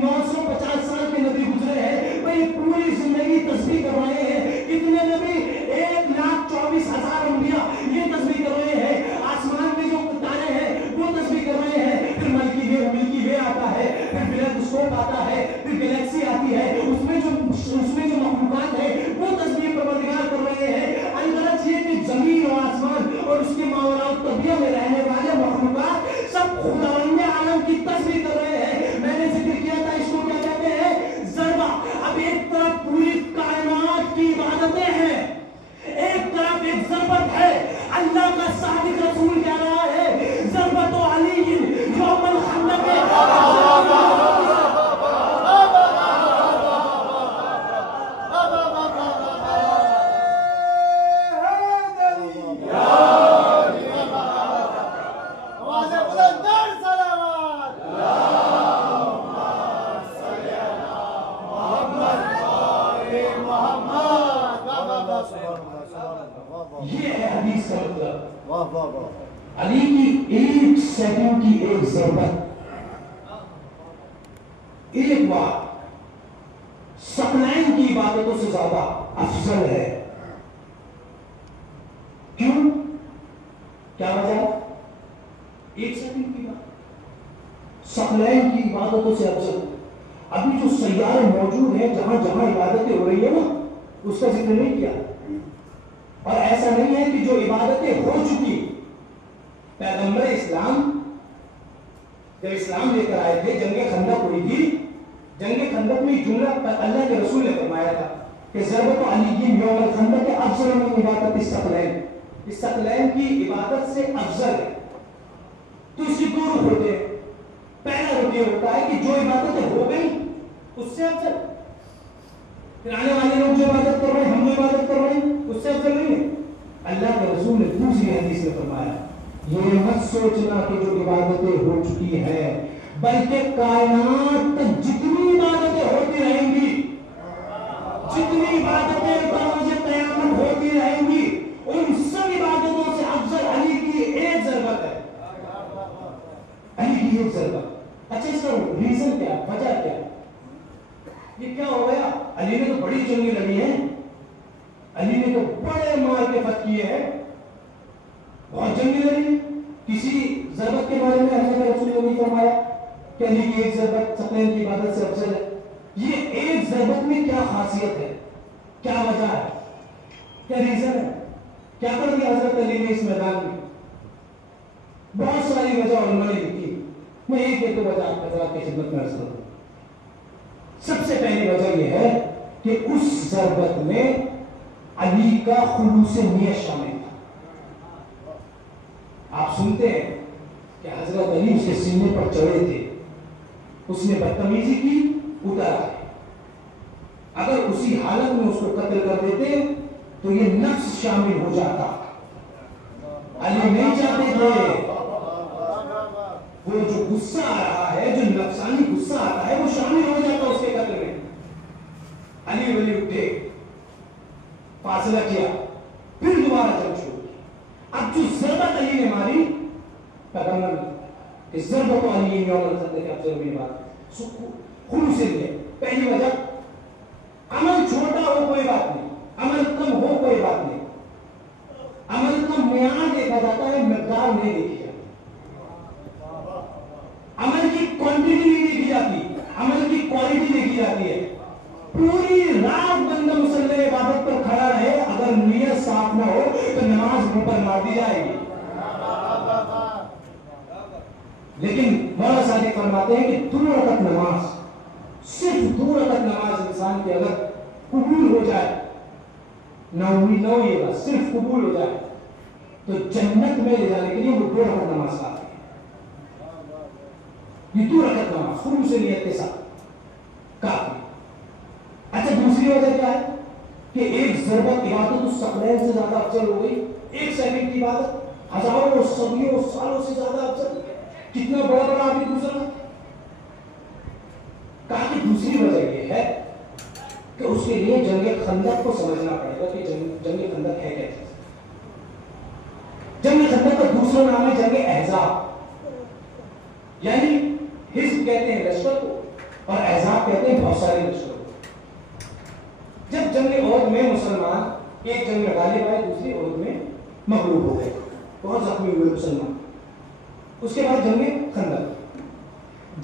950 سال کے نبی گزرے ہیں. بھائی پوری زندگی تسبیح کر رہے ہیں. کتنے نبی, 1,24,000 انبیاء یہ تسبیح کر رہے ہیں. آسمان میں جو تارے ہیں وہ تسبیح کر رہے ہیں. پھر ملکی وے آتا ہے, پھر بلیکسکوپ آتا ہے, پھر گلیکسی آتی ہے, اس میں جو مخلوقات ہے وہ تسبیح پروردگار کر رہے ہیں. الغرض یہ کہ زمین اور آسمان اور اس کے ماوراء الطبیعہ میں رہنے والے مخلوقات سب خداوند عالم کی تسبیح کر رہے ہیں. میں نے ذکر کیا تھا اس کو کیا کہتے ہیں, ضربہ. اب ایک طرف پوری کائنات کی عبادتیں ہیں, ایک طرف ایک ضربت ہے. اللہ کا صادق رسول کہہ رہا ہے ضربت علی یوم الخندق. یہ ہے حدیث کا مطلب. علی کی ایک سیکنڈ کی ایک ضربت, ایک بات ثقلین کی عبادتوں سے زیادہ افضل ہے. کیوں, کیا وجہ ہے؟ ایک سیکنڈ کی بات ثقلین کی عبادتوں سے افضل. ابھی جو سیارے موجود ہیں جہاں جہاں عبادتیں ہو رہی ہیں نا, اس کا ذکر نہیں کیا. اور ایسا نہیں ہے کہ جو عبادتیں ہو چکی, پیغمبر اسلام جب اسلام لے کر آئے تھے, جنگ خندق ہوئی تھی, جنگ خندق میں جملہ اللہ کے رسول نے فرمایا تھا کہ ضربت علی یوم الخندق افضل من عبادت الثقلین. اس ثقلین کی عبادت سے افضل ہے. تو اس کی دو رخ ہوتے ہیں. پہلا رخ یہ یہ ہوتا ہے کہ جو عبادتیں ہو گئی اس سے افضل، پھر آنے والے لوگ جو عبادت کر رہے ہیں، ہم جو عبادت کر رہے ہیں اس سے افضل نہیں ہے۔ اللہ کے رسول نے دوسری حدیث میں فرمایا یہ مت سوچنا کہ جو عبادتیں ہو چکی ہیں بلکہ کائنات تک جتنی عبادتیں ہوتی رہیں گی، جتنی عبادتیں بروز قیامت ہوتی رہیں گی، ان سب عبادتوں سے افضل علی کی ایک ضربت ہے، علی کی ایک ضربت۔ اچھا اس کا ریزن کیا، وجہ کیا؟ یہ کیا ہو گیا؟ علی نے تو بڑی جنگیں لڑی ہیں، علی نے تو بڑے مار کے فتح کیے ہیں، بہت جنگیں لڑی ہیں۔ کسی ضربت کے بارے میں حضرت رسول نے نہیں فرمایا کہ علی کی ایک ضربت ثقلین کی عبادت سے افضل ہے۔ یہ ایک ضربت میں کیا خاصیت ہے، کیا وجہ ہے، کیا ریزن ہے، کیا کر دیا حضرت علی نے اس میدان میں؟ بہت ساری وجہ علماء نے لکھی، میں ایک ایک وجہ آپ حضرات کی خدمت میں عرض کروں۔ سب سے پہلی وجہ یہ ہے کہ اس ضربت میں علی کا خلوص نیت شامل تھا۔ آپ سنتے ہیں کہ حضرت علی اس کے سینے پر چڑھے تھے، اس نے بدتمیزی کی، اتر آئے، اگر اسی حالت میں اس کو قتل کر دیتے تو یہ نفس شامل ہو جاتا۔ علی نہیں چاہتے تھے وہ جو غصہ آ رہا ہے، جو نفسانی غصہ آتا ہے، وہ شامل ہو جاتا اس کے قتل میں۔ علی ولی اٹھے، فاصلہ کیا، پھر دوبارہ جنگ شروع کی۔ اب جو ضربت علی نے ماری، پیغمبر اس ضربت کو علی نے یوم الخندق کے افضل میں بات خلوص سے لیا۔ پہلی وجہ عمل چھوٹا ہو کوئی بات نہیں، عمل کم ہو کوئی بات نہیں، عمل کا معیار دیکھا جاتا ہے، مقدار نہیں دیکھی جاتی، عمل کی کوانٹٹی نہیں دیکھی جاتی، عمل کی کوالٹی دیکھی جاتی ہے۔ پوری رات بندہ مصلی عبادت پر کھڑا رہے، اگر نیت صاف نہ ہو تو نماز منہ پر مار دی جائے گی۔ لیکن مولا صادق فرماتے ہیں کہ 2 رکعت نماز، صرف 2 رکعت نماز انسان کی اگر قبول ہو جائے، نہ یہ بات صرف قبول ہو جائے تو جنت میں لے جانے کے لیے وہ 2 رکعت نماز کافی ہے۔ یہ 2 رکعت نماز خلوص نیت کے ساتھ کافی۔ اچھا دوسری وجہ کیا ہے کہ ایک ضربت عبادت الثقلین سے زیادہ افضل ہو گئی، 1 سیکنڈ کی عبادت ہزاروں صدیوں سالوں سے زیادہ افضل، کتنا بڑا بڑا آدمی گزرا۔ کہا کہ دوسری وجہ یہ ہے کہ اس کے لیے جنگ خندق کو سمجھنا پڑے گا کہ جنگ خندق ہے کیا چیز۔ جنگ خندق کا دوسرا نام ہے جنگ احزاب، یعنی حزب کہتے ہیں لشکر کو اور احزاب کہتے ہیں بہت سارے لشکر کو۔ جب جنگ احد میں مسلمان ایک جنگ میں غالب آئے، دوسری احد میں مغلوب ہو گئے، بہت زخمی ہوئے مسلمان۔ اس کے بعد جنگ خندق،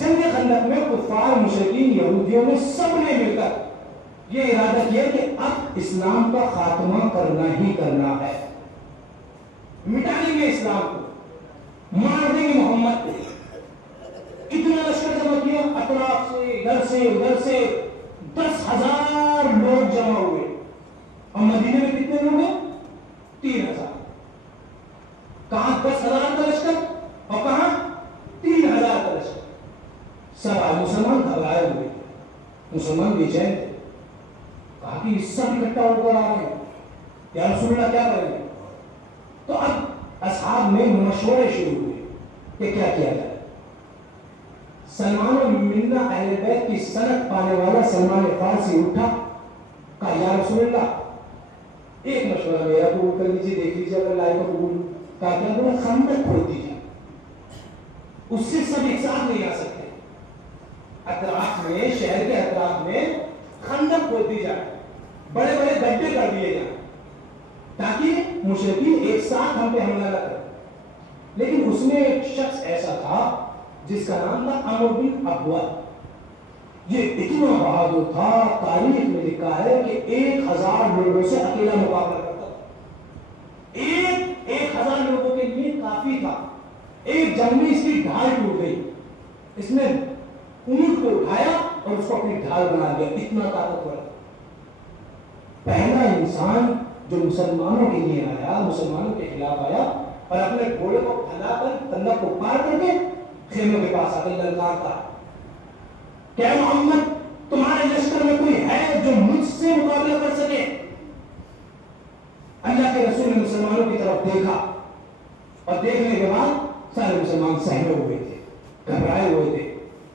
جنگ خندق میں کفار مشرکین یہودیوں نے سب نے مل کر یہ ارادہ کیا کہ اب اسلام کا خاتمہ کرنا ہی کرنا ہے، مٹا دیں گے اسلام کو، مار دیں گے محمد کو۔ کتنا لشکر جمع کیا، اطراف سے ادھر سے 10,000 لوگ جمع ہوئے، اور مدینے میں کتنے لوگ ہیں؟ 3,000۔ کہاں 10,000 کا لشکر اور کہاں 3,000 کا لشکر۔ سب مسلمان گھبرائے ہوئے، مسلمان بے چین تھے، کہا کہ اس سب اکٹھا ہو کر آ رہے ہیں، یا رسول اللہ کیا کریں گے؟ تو اب اصحاب میں مشورے شروع ہوئے کہ کیا کیا جائے۔ سلمان المنا اہل بیت کی سند پانے والا سلمان فارسی اٹھا، کہا یا رسول اللہ ایک مشورہ میرا قبول کر لیجیے، دیکھ لیجیے اگر لائق قبول۔ کہا کیا بولا؟ خندق کھود دیجیے، اس سے سب ایک ساتھ نہیں آ سکتے، اطراف میں، شہر کے اطراف میں خندق کھود دی جائے، بڑے بڑے گڈھے کر دیے جائیں تاکہ مشرکین ایک ساتھ ہم پہ حملہ نہ کریں۔ لیکن اس میں ایک شخص ایسا تھا جس کا نام تھا عمرو بن ابوا، یہ اتنا بہادر تھا، تاریخ میں لکھا ہے کہ 1,000 لوگوں سے اکیلا مقابلہ کرتا تھا، 1,000 لوگوں کے لیے کافی تھا۔ ایک جنگ میں اس کی ڈھال ٹوٹ گئی، اس نے اونٹ کو اٹھایا اور اس کو اپنی ڈھال بنا دیا، اتنا طاقتور۔ پہلا انسان جو مسلمانوں کے لیے آیا، مسلمانوں کے خلاف آیا اور اپنے گھوڑے کو پھیلا کر خندق کو پار کر کے خیموں کے پاس آ کے للکارتا کہ اے محمد تمہارے لشکر میں کوئی ہے جو مجھ سے مقابلہ کر سکے؟ اللہ کے رسول نے مسلمانوں کی طرف دیکھا اور دیکھنے کے بعد سارے مسلمان سہمے ہوئے تھے، گھبرائے ہوئے تھے،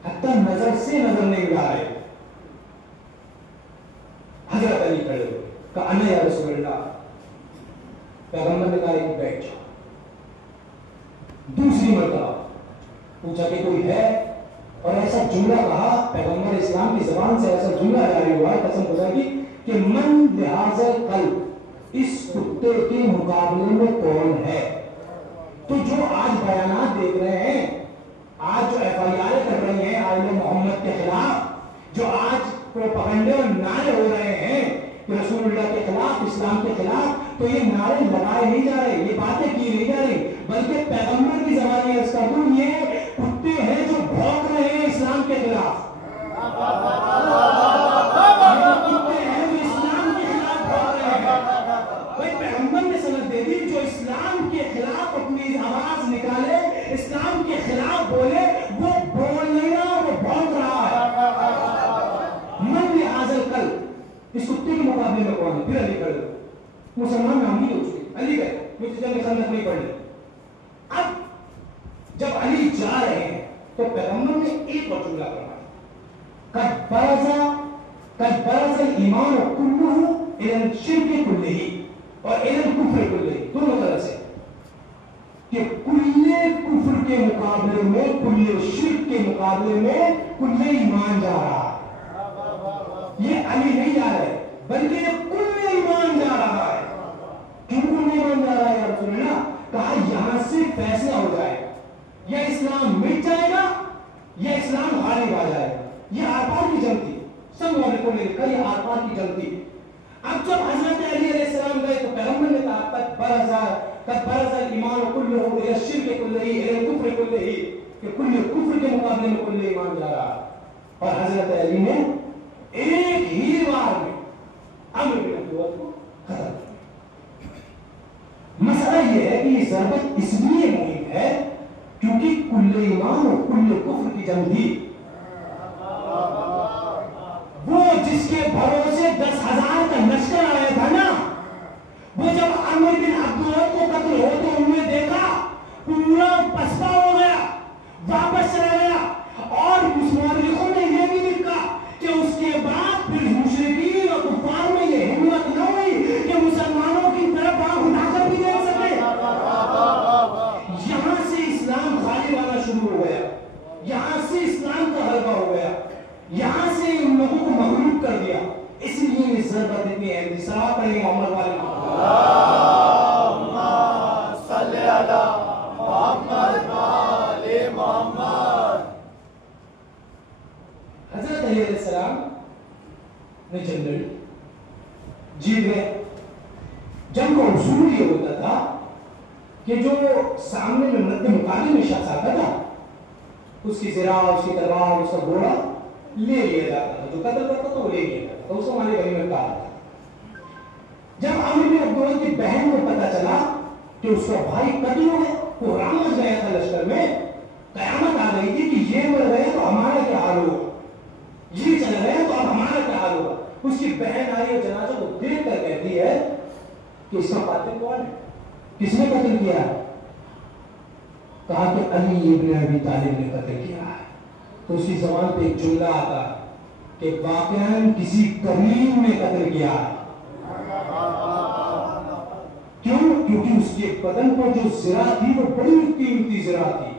حتیٰ نظر سے نظر نہیں ملا رہے۔ حضرت علی کھڑے ہوئے، کہا انا یا رسول اللہ۔ پیغمبر نے کہا کہ بیٹھ جاؤ۔ دوسری مرتبہ پوچھا کہ کوئی ہے، اور ایسا جملہ کہا، پیغمبر اسلام کی زبان سے ایسا جملہ جاری ہوا، قسم خدا کی، کہ من لہذا قلب، اس کتے کے مقابلے میں کون ہے؟ تو جو آج بیانات دیکھ رہے ہیں، آج جو ایف آئی آر کر رہی ہیں آل محمد کے خلاف، جو آج پروپیگنڈے اور نعرے ہو رہے ہیں کہ رسول اللہ کے خلاف، اسلام کے خلاف، تو یہ نعرے لگائے نہیں جا رہے، یہ باتیں کی نہیں جا رہی، بلکہ پیغمبر کی زبان عرض کر دوں، یہ کتے ہیں جو بھونک رہے ہیں اسلام کے خلاف۔ جو اسلام کے خلاف اپنی آواز نکالے، اسلام کے خلاف بولے، وہ بول نہیں رہا، وہ بھونک رہا ہے۔ من لحاظ القلب، اس کتے کے مقابلے میں کون ہے؟ پھر علی کھڑے، مسلمان میں امید ہو چکے، علی گئے، مجھے جنگ خندق نہیں پڑھی۔ اب جب علی جا رہے ہیں تو پیغمبر نے ایک اور جملہ فرمایا، قد برز الایمان کلہ الی الشرک کلہ اور الی الکفر کلہ، دونوں طرح سے، کہ کل کفر کے مقابلے میں، کل شرک کے مقابلے میں کل ایمان جا رہا ہے۔ یہ علی نہیں جا رہے بلکہ یہ کل ایمان جا رہا ہے۔ کیوں کل ایمان جا رہا ہے یا رسول اللہ؟ کہا یہاں سے فیصلہ ہو جائے، یا اسلام مٹ جائے گا یا اسلام غالب آ جائے گا۔ یہ آر پار کی جنگ تھی، سب والے کو لے کر یہ آر پار کی جنگ تھی۔ اب جب حضرت علی علیہ السلام گئے تو پیغمبر نے کہا قد برز الایمان کلہ الی الشرک کلہ الی الکفر کلہ، کہ کل کفر کے مقابلے میں کل ایمان جا رہا ہے۔ اور حضرت علی نے ایک ہی بار میں امر بن عبدالوہاب کو قتل کیا۔ مسئلہ یہ ہے کہ یہ ضربت اس لیے مہم ہے کیونکہ کل ایمان اور کل کفر کی جنگ تھی۔ وہ جس کے بھروسے 10,000 کا لشکر آیا تھا نا، وہ جب عمر بن عبدالوہاب کو قتل ہوتے ہوئے دیکھا، پورا پسپا ہو گیا، واپس چلا گیا۔ اور مورخوں نے یہ بھی لکھا کہ اس کے بعد پھر مشرکین اور کفار میں یہ ہمت نہ ہوئی کہ مسلمانوں کی طرف آنکھ اٹھا کر بھی دیکھ سکے۔ یہاں سے اسلام غالب آنا شروع ہو گیا، یہاں سے اسلام کا غلبہ ہو گیا، یہاں سے ان لوگوں کو مغلوب کر دیا۔ اس لیے اس ضربت اتنی اہم تھی۔ صلوات علی محمد والے اللہم صلی علی محمد وآل محمد۔ حضرت علی علیہ السلام نے جنگ لڑی، جیت گئے۔ جنگ کا اصول یہ ہوتا تھا کہ جو سامنے میں مد مقابل میں شخص آتا تھا، اس کی زرہ، اس کی تلوار، اس کا گھوڑا لے لیا جاتا تھا، جو قتل کرتا تھا وہ لے لیا جاتا تھا، اس کو ہماری غنیمت کہا جاتا تھا۔ جب عمر بن عبدالوہاب کی بہن کو پتہ چلا کہ اس کا بھائی قتل ہو گیا، وہ رامج گیا تھا لشکر میں، قیامت آ گئی تھی کہ یہ مر گئے تو ہمارا کیا حال ہوگا، یہ چل گئے تو اب ہمارا کیا حال ہوگا۔ اس کی بہن آئی اور جنازہ کو دیکھ کر کہتی ہے کہ اس کا قاتل کون ہے، کس نے قتل کیا ہے؟ کہا کہ علی ابن ابی طالب نے قتل کیا ہے۔ تو اس کی زبان پہ ایک جملہ آتا کہ واقعاً کسی کریم نے قتل کیا ہے۔ کیوں؟ کیونکہ اس کے بدن پر جو زرہ تھی وہ بڑی قیمتی زرہ تھی،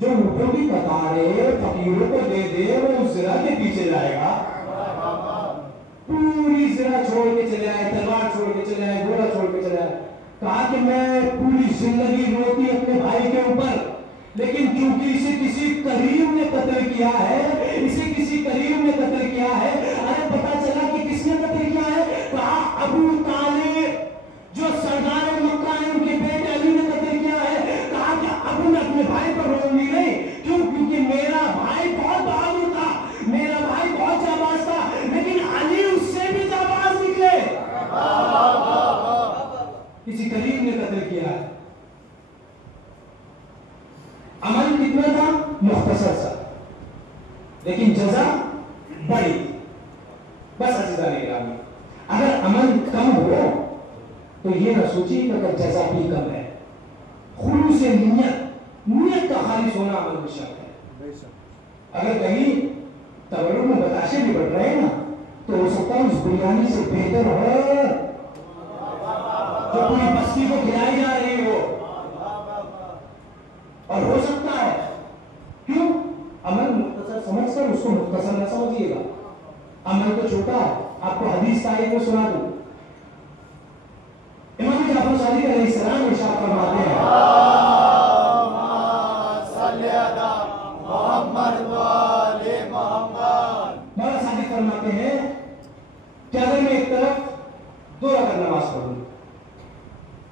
جو روپوں کی قطاریں فقیروں کو دے دے وہ اس زرہ کے پیچھے جائے گا۔ پوری زرہ چھوڑ کے چلے آئے، تلوار چھوڑ کے چلے آئے، گھوڑا چھوڑ کے چلے آئے۔ کہا کہ میں پوری زندگی روتی اپنے بھائی کے اوپر، لیکن کیونکہ اسے کسی کریم نے قتل کیا ہے، اسے کسی کریم نے قتل کیا ہے۔ ارے پتا چلا کہ کس نے قتل کیا ہے؟ کہا ابو طالب جو سردار مکہ ہیں ان کے بیٹے علی نے قتل کیا ہے۔ کہا کہ اب میں اپنے بھائی پر رونے نہیں، کیوں؟ کیونکہ میرا بھائی بہت بہادر تھا، میرا بھائی بہت جانباز تھا، لیکن علی اس سے بھی جانباز نکلے، کسی کریم نے قتل کیا ہے۔ عمل کتنا تھا؟ مختصر سا، لیکن جزا بڑی. بس عزیزان گرامی اگر عمل کم ہو تو یہ نہ سوچیے کہ اگر جزا بھی کم ہے. خلوص نیت کا خالص ہونا عمل میں شرط ہے. اگر کہیں تولد میں بتاشے بھی بڑھ رہے ہیں نا تو ہو سکتا ہے اس بریانی سے بہتر ہو جو پوری بستی کو کھلائی جا رہی ہو. اور ہو سکتا ہے کیوں عمل مختصر سمجھ کر اس کو مختصر نہ سمجھیے گا. عمل تو چھوٹا ہے. آپ کو حدیث کا ایک سنا دوں. امام جعفر صادق علیہ السلام ارشاد فرماتے ہیں مولا صادق فرماتے ہیں کہ اگر میں ایک طرف 2 رکعت نماز پڑھوں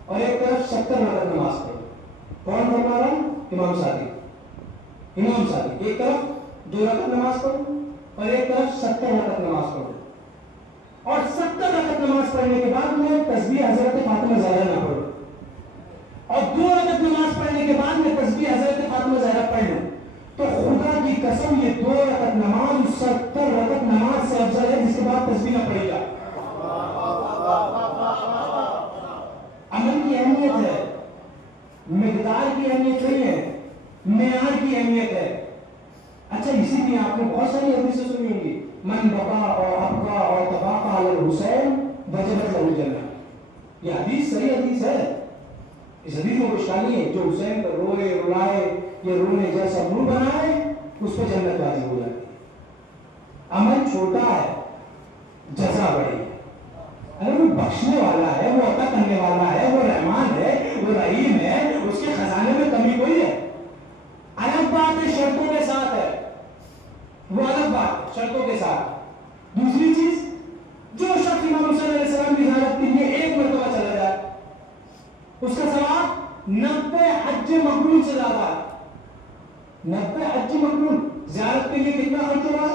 اور ایک طرف 70 رکعت نماز پڑھوں. کون فرما رہا ہے؟ امام صادق. ایک طرف 2 رکعت نماز پڑھوں اور ایک طرف 70 رکعت نماز پڑھوں اور 70 رکعت نماز پڑھنے کے بعد میں تسبیح حضرت فاطمہ زہرا نہ پڑھوں اور 2 رکعت نماز پڑھنے کے بعد میں تسبیح حضرت فاطمہ زہرا پڑھ لوں تو خدا کی قسم یہ 2 رکعت نماز 70 رکعت نماز سے افضل ہے جس کے بعد تسبیح نہ پڑھے گا. عمل کی اہمیت ہے, مقدار کی اہمیت نہیں ہے, معیار کی اہمیت ہے. اچھا اسی لیے آپ نے بہت ساری حدیثیں سنی ہوں گی من بقا اور ابقا اور تباقا علی الحسین وجبت له الجنہ. یہ حدیث صحیح حدیث ہے. اس حدیث میں کچھ نہیں ہے جو حسین پر روئے رلائے یا رونے جیسا منہ بنائے اس پہ جنت واجب ہو جاتی ہے. عمل چھوٹا ہے جزا بڑی ہے. اگر وہ بخشنے والا ہے, وہ عطا کرنے والا ہے, وہ رحمان ہے, وہ رحیم ہے, اس کے خزانے میں کمی کوئی ہے. الگ بات ہے شرطوں کے ساتھ ہے, وہ الگ بات شرطوں کے ساتھ. دوسری چیز جو شخص امام حسین علیہ السلام کی زیارت کے لیے 1 مرتبہ چلا جائے اس کا ثواب 90 حج مقبول سے زیادہ ہے. 90 حج مقبول. زیارت کے لیے کتنا خرچ ہوگا؟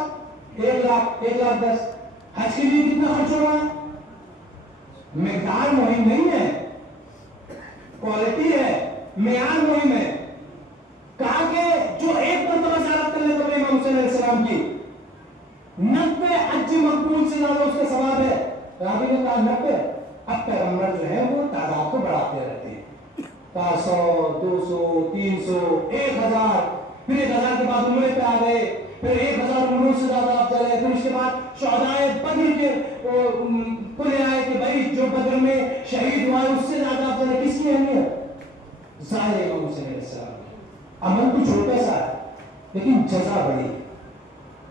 1 لاکھ 1,10,000. حج کے لیے کتنا خرچ ہوگا؟ مقدار مہم نہیں ہے, کوالٹی ہے, معیار مہم ہے. کہا کہ جو 1 مرتبہ زیارت کر لیتا ہے امام حسین علیہ السلام کی 90 حج مقبول سے زیادہ اس کا ثواب ہے. راوی نے کہا 90. اب پیغمبر جو ہے وہ تعداد کو بڑھاتے رہتے ہیں 500 200 300 1000 پھر 1000 کے بعد عمرے پہ آ گئے, پھر 1000 عمروں سے زیادہ افضل ہے. پھر اس کے بعد شہدائے بدر کے کو لے آئے کہ بھائی جو بدر میں شہید ہوا ہے اس سے زیادہ افضل ہے. کس کی اہمیت؟ ظاہر امام حسین علیہ السلام. عمل تو چھوٹا سا ہے لیکن جزا بڑی.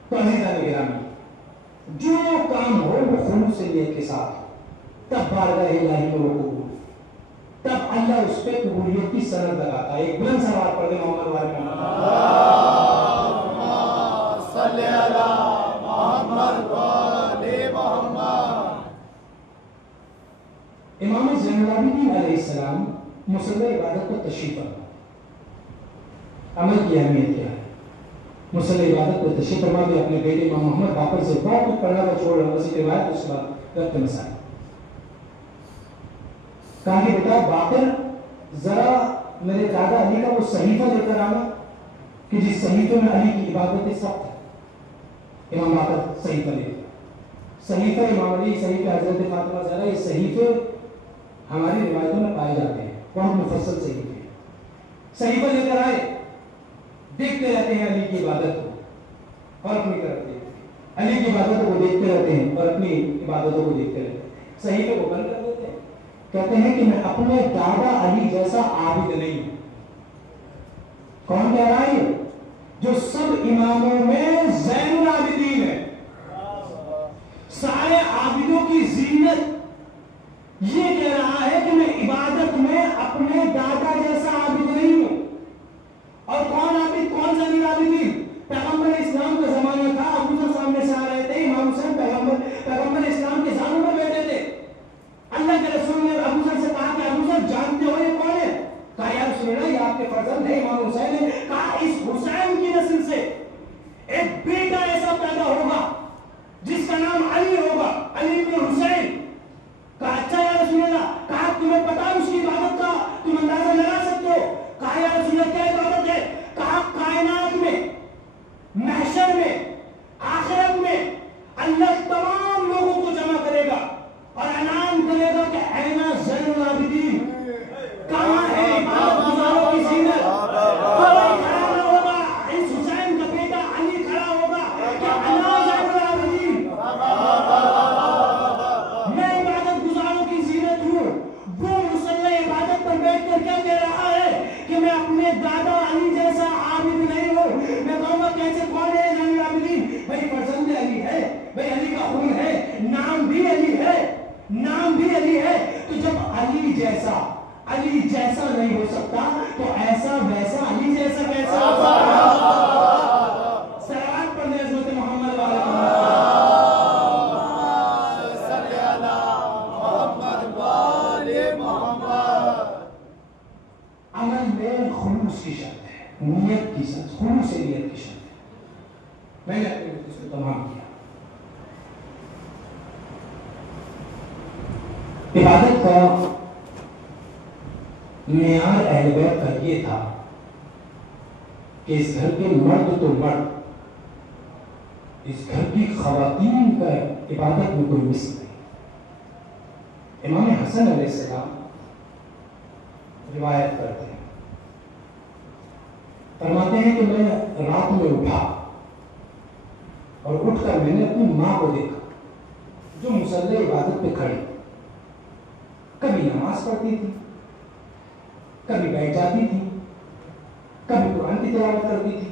تو عزیزان گرامی جو کام ہو وہ خلوص نیت کے ساتھ تب بارگاہ الہی میں وہ قبول, تب اللہ اس پہ قبولیت کی سند لگاتا ہے. ایک بلند سوال پڑھ دیں محمد وارث صلی اللہ محمد وآل محمد. امام زین العابدین علیہ السلام مصلی عبادت پر تشریف فرما. عمل کی اہمیت کیا ہے؟ مصلی عبادت پر تشریف فرما کے اپنے بیٹے امام محمد باقر سے بہت کچھ پڑھنا کا چھوڑ رہا وسیع روایت. اس کے بعد ربط مسائل کہا کہ بیٹا باقر ذرا میرے دادا علی کا وہ صحیفہ لے کر آنا کہ جس صحیفے میں علی کی عبادتیں سخت ہے. امام باقر صحیفہ لے گیا. صحیفہ امام علی, صحیفہ حضرت فاطمہ زہرا, یہ صحیفے ہماری روایتوں میں پائے جاتے ہیں. بہت مفصل صحیفے. صحیفہ لے کر آئے, دیکھتے رہتے ہیں علی کی عبادت کو اور اپنی طرف دیکھتے ہیں. علی کی عبادتوں کو دیکھتے رہتے ہیں اور اپنی عبادتوں کو دیکھتے رہتے ہیں. صحیفے کو بند کر دیتے ہیں. کہتے ہیں کہ میں اپنے دادا علی جیسا عابد نہیں ہوں. کون کہہ رہا ہے؟ جو سب اماموں میں زین العابدین ہے, سارے عابدوں کی زینت. یہ کہہ رہا ہے کہ میں عبادت میں اپنے دادا جیسا عابد نہیں ہوں. اور کون عابد, کون زین العابدین؟ پیغمبر اسلام کا زمانہ تھا, ابو ذر سامنے سے آ رہے تھے, امام حسین پیغمبر اسلام کے زانوں میں بیٹھے تھے. اللہ کے رسول نے ابو ذر سے کہا کہ ابو ذر جانتے ہو یہ کون ہے؟ کہا یا رسول اللہ یہ آپ کے فرزند ہے امام حسین ہے. کہا اس حسین کی نسل سے ایک بیٹا ایسا پیدا ہوگا جس کا نام علی ہوگا, علی بن حسین. کہا اچھا یا رسول اللہ, کہا تمہیں میں نے اپنے اس کو تمام کیا. عبادت کا معیار اہل بیت کا یہ تھا کہ اس گھر کے مرد تو مرد، اس گھر کی خواتین کا عبادت میں کوئی مس نہیں. امام حسن علیہ السلام روایت کرتے ہیں، فرماتے ہیں کہ میں رات میں اٹھا اور اٹھ کر میں نے اپنی ماں کو دیکھا جو مصلی عبادت پہ کھڑی، کبھی نماز پڑھتی تھی، کبھی بیٹھ جاتی تھی، کبھی قرآن کی تلاوت کرتی تھی،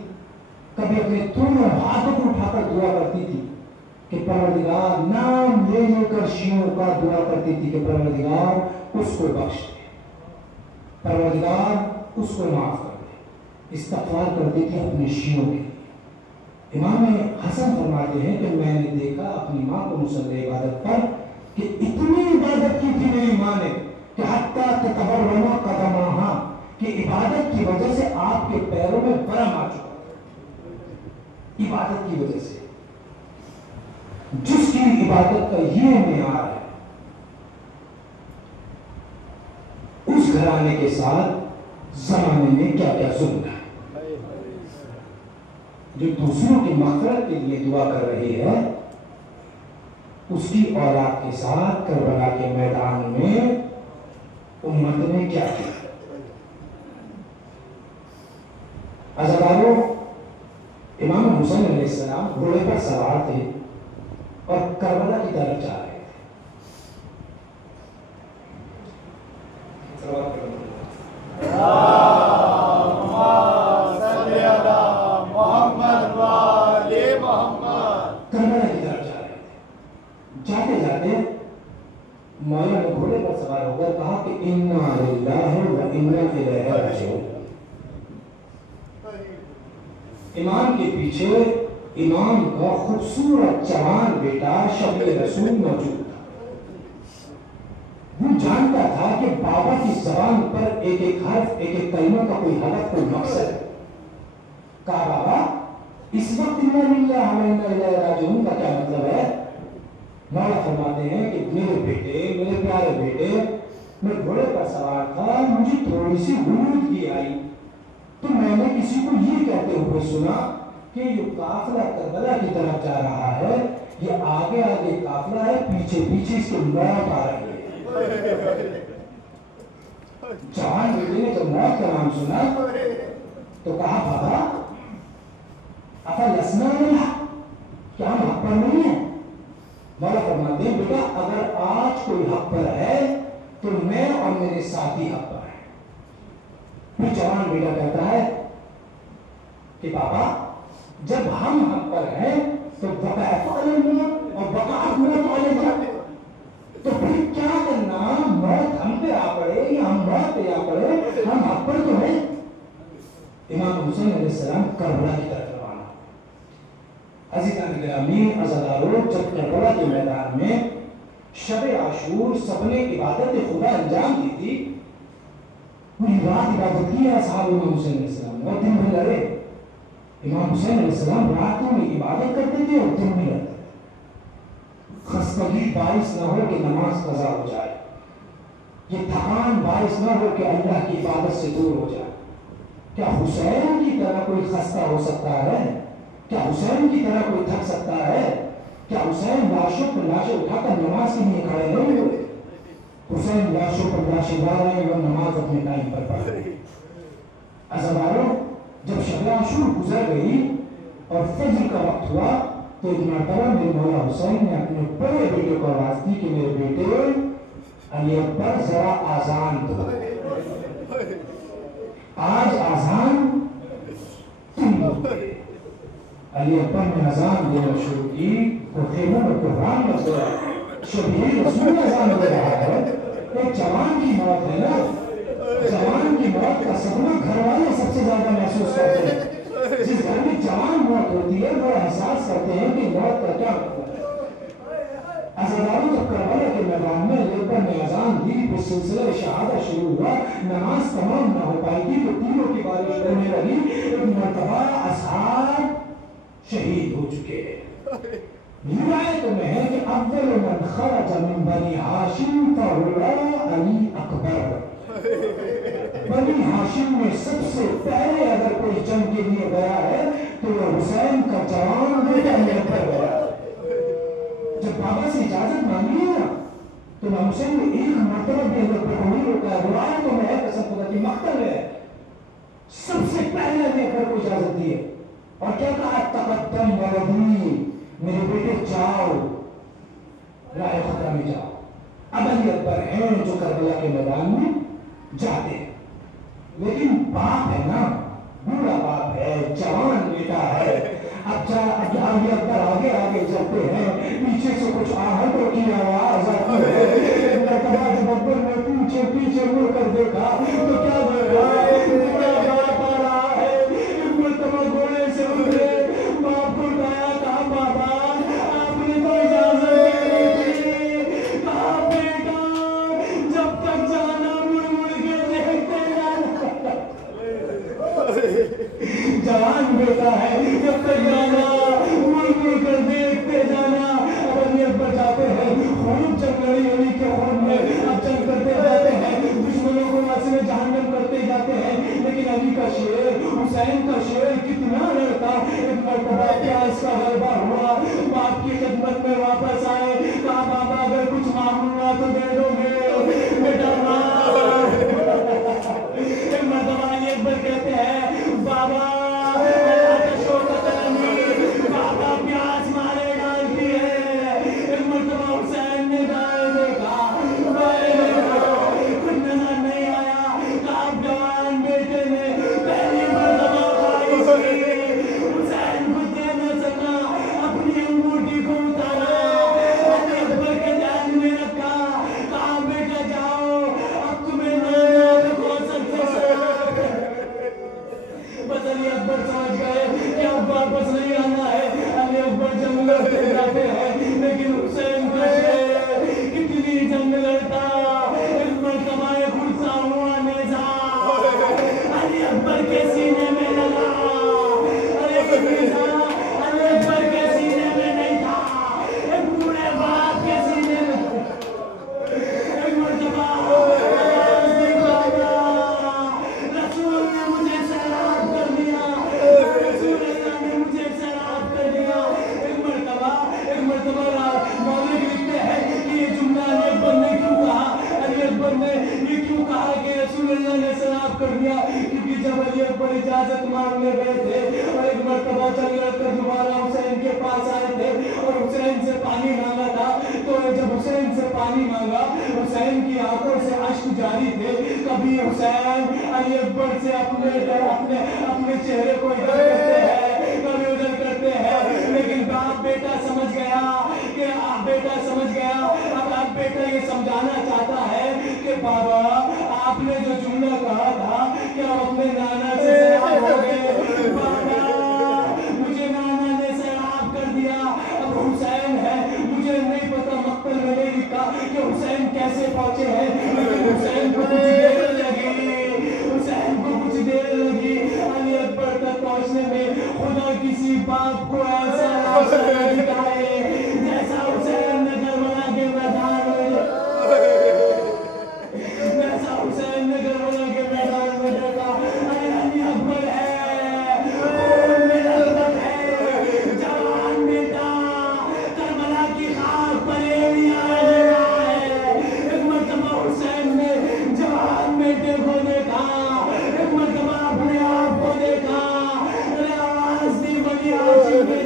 کبھی اپنے دونوں ہاتھوں کو اٹھا کر دعا کرتی تھی کہ پروردگار، نام لے لے کر شیعوں کا دعا کرتی تھی کہ پروردگار اس کو بخش دے، پروردگار اس کو معاف کر دے، استغفار کرتی تھی اپنے شیعوں کے لیے. امام حسن فرماتے ہیں کہ میں نے دیکھا اپنی ماں کو مصلی عبادت پر کہ اتنی عبادت کی تھی میری ماں نے کہ حتیٰ تتورم قدمہا، کہ عبادت کی وجہ سے آپ کے پیروں میں برم آ چکا تھا، عبادت کی وجہ سے. جس کی عبادت کا یہ معیار ہے، اس گھرانے کے ساتھ زمانے میں کیا کیا ظلم ہے. جو دوسروں کی مغفرت کے لیے دعا کر رہی ہے، اس کی اولاد کے ساتھ کربلا کے میدان میں امت نے کیا کیا. عزیزانو، امام حسین علیہ السلام گھوڑے پر سوار تھے اور کربلا کی طرف جا رہے تھے. کربلا کی طرف جا رہے تھے. جاتے جاتے مولا نے گھوڑے پر سوار ہو کر کہا کہ انا للہ و انا الیہ راجعون. امام کے پیچھے امام کا خوبصورت جوان بیٹا شفیع رسول موجود تھا. وہ جانتا تھا کہ بابا کی زبان پر ایک ایک حرف، ایک ایک کلمہ کا کوئی ہدف، کوئی مقصد ہے. کہا بابا اس وقت انا للہ و انا الیہ راجعون کا کیا مطلب ہے؟ مولا فرماتے ہیں کہ میرے بیٹے، میرے پیارے بیٹے، میں گھوڑے پر سوار تھا، مجھے تھوڑی سی غنودگی آئی تو میں نے کسی کو یہ کہتے ہوئے سنا کہ یہ قافلہ کربلا کی طرف جا رہا ہے، یہ آگے آگے قافلہ ہے، پیچھے پیچھے اس کے موت آ رہی ہے. جوان بیٹے نے جب موت کا نام سنا تو کہا بابا افلسنا الحق، کیا ہم حق پر نہیں ہیں؟ مولا فرماتے ہیں بیٹا اگر آج کوئی حق پر ہے تو میں اور میرے ساتھی حق پر ہیں. پھر جوان بیٹا کہتا ہے کہ بابا جب ہم حق پر ہیں تو وقعت علینا اور وقعت موت علینا، تو پھر کیا کرنا، موت ہم پہ آ پڑے یا ہم موت پہ آ پڑے، ہم حق پر تو ہیں. امام حسین علیہ السلام کربلا کی طرف روانہ. عزیزان گرامی، عزادارو، جب کربلا کے میدان میں شب عاشور سب نے عبادت خدا انجام دی تھی، پوری رات عبادت کی ہے اصحاب امام حسین علیہ السلام، اور دن بھی لڑے. امام حسین علیہ السلام راتوں میں عبادت کرتے تھے اور دن بھی لڑتے تھے. خستگی باعث نہ ہو کہ نماز قضا ہو جائے، یہ تھکان باعث نہ ہو کہ اللہ کی عبادت سے دور ہو جائے. کیا حسین کی طرح کوئی خستہ ہو سکتا ہے؟ کیا حسین کی طرح کوئی تھک سکتا ہے؟ کیا حسین لاشوں پر لاشیں اٹھا کر نماز کے لیے کھڑے نہیں ہوئے؟ حسین لاشوں پر لاشیں لا رہے ہیں اور نماز اپنے ٹائم پر پڑھ رہے ہیں. عزیزانو، جب شب عاشور گزر گئی اور فجر کا وقت ہوا تو ایک مرتبہ میرے مولا حسین نے اپنے بڑے بیٹے کو آواز دی کہ میرے بیٹے علی اکبر ذرا آزان دو، آج آزان تم دو. علی اکبر نے آزان دینا شروع کی تو خیموں میں قرآن مچ گیا. شبیہ رسول آزان دے رہا ہے، ایک جوان کی موت ہے نا، جوان کی موت کا صدمہ گھر والے سب سے زیادہ محسوس کرتے ہیں. جس گھر میں جوان موت ہوتی ہے وہ احساس کرتے ہیں کہ موت کا کیا مطلب ہے. عزادارو، جب کربلا کے میدان میں علی اکبر نے اذان دی، پھر سلسلہ شہادت شروع ہوا، نماز تمام نہ ہو پائی تھی تو تینوں کی بارش ہونے لگی. ایک مرتبہ اصحاب شہید ہو چکے ہیں۔ روایت میں ہے کہ اول من خرج من بنی ہاشم فهو علی اکبر، بنی ہاشم میں سب سے پہلے اگر کوئی جنگ کے لیے گیا ہے تو وہ حسین کا جوان بیٹا علی اکبر گیا۔ جب بابا سے اجازت مانگی ہے نا تو امام حسین نے ایک مرتبہ بھی حضرت پر نہیں روکا ہے۔ روایتوں میں ہے قسم خدا کی مقتل ہے، سب سے پہلے علی اکبر کو اجازت دی ہے اور کیا کہا تقدم ولدی، میرے بیٹے جاؤ رائے خطرہ میں جاؤ۔ اب علی اکبر ہیں جو کربلا کے میدان میں جاتے ہیں، لیکن باپ ہے نا، بوڑھا باپ ہے، جوان بیٹا ہے، اب علی اکبر آگے آگے چلتے ہیں، پیچھے سے کچھ آہٹوں کی آواز آتی ہے۔ مرتبہ جب اکبر نے پیچھے پیچھے مڑ کر دیکھا تو کیا دیکھا؟ بوڑھا باپ آ رہا ہے۔ ایک مرتبہ گھوڑے سے اترے، باپ کو اٹھایا، کہا بابا آپ نے تو اجازت دے دی، کہا بیٹا جب تک جانا مڑ مڑ کے دیکھتے جانا، جوان بیٹا ہے جب تک جانا مڑ مڑ کر دیکھتے جانا۔ اب علی اکبر جاتے ہیں، خوب جنگ لڑی علی کے خون میں، اب جنگ کرتے جاتے ہیں، دشمنوں کو واسطے جہنم کرتے جاتے ہیں، لیکن علی کا شیر، حسین کا شیر کتنا لڑتا۔ ایک مرتبہ پیاس کا غلبہ ہوا، باپ کی خدمت میں واپس آئے، کہا بابا اگر کچھ مانگوں گا تو دے دو گے بیٹا ماں۔ ایک مرتبہ علی اکبر کہتے ہیں بابا بابا پیاس مارے ڈالتی ہے۔ ایک مرتبہ حسین نے دائیں دیکھا، بائیں دیکھا، کچھ نظر نہیں آیا، کہا جوان بیٹے نے پہلی مرتبہ خواہش کی، حسین کچھ دے نہ سکا، اپنی انگوٹھی کو اتارا، علی اکبر کے دھیان میں رکھا، کہا بیٹا جاؤ اب تمہیں نانا رکھو سب سے ساتھ۔ بس علی اکبر سمجھ گئے کہ اب واپس نہیں آنا ہے۔ علی اکبر جنگ لڑتے جاتے ہیں، لیکن حسین کا شیر کتنی جنگ لڑتا۔ ایک مرتبہ غصہ ہوا نیزہ علی اکبر کے سینے میں لگا، ارے نیزہ علی اکبر کے سینے میں نہیں تھا، ایک بوڑھے باپ کے سینے میں۔ ایک مرتبہ آواز دی بابا رسول نے مجھے سیراب کر دیا، رسول اللہ نے مجھے سیراب کر دیا۔ ایک مرتبہ مولوی لکھتے ہیں کہ یہ جملہ علی اکبر نے کیوں کہا، علی اکبر نے یہ کیوں کہا کہ رسول اللہ نے سیراب کر دیا، کیونکہ جب علی اکبر اجازت مانگنے گئے تھے اور ایک مرتبہ چل کر دوبارہ حسین کے پاس آئے تھے اور حسین سے پانی مانگا تھا، تو جب حسین سے پانی مانگا حسین کی آنکھوں سے اشک جاری تھے۔ کبھی حسین علی اکبر سے اپنے چہرے کو ادھر کرتے ہیں، کبھی ادھر کرتے ہیں، لیکن باپ بیٹا سمجھ گیا کہ اب بیٹا یہ سمجھانا چاہتا ہے کہ بابا آپ نے جو جملہ کہا تھا کہ آپ اپنے نانا سے سیراب ہو گئے، بابا مجھے نانا نے سیراب کر دیا، اب حسین ہے، مجھے نہیں پتا مقتل میں نہیں لکھا کہ حسین کیسے پہنچے ہیں، لیکن حسین کو کچھ دیر لگی، علی اکبر تک پہنچنے میں۔ خدا کسی باپ کو ایسا راستہ نہ دکھائے جیسا حسین نے کربلا کے میدان میں دیکھا۔ علی اکبر ہے، خون میں لذت ہے، جوان بیٹا کربلا کی خاک پر ایڑیاں رہ رہا ہے۔ ایک مرتبہ حسین نے جوان بیٹے کو دیکھا، ایک مرتبہ اپنے آپ کو دیکھا، آواز دی بنی ہاشم کے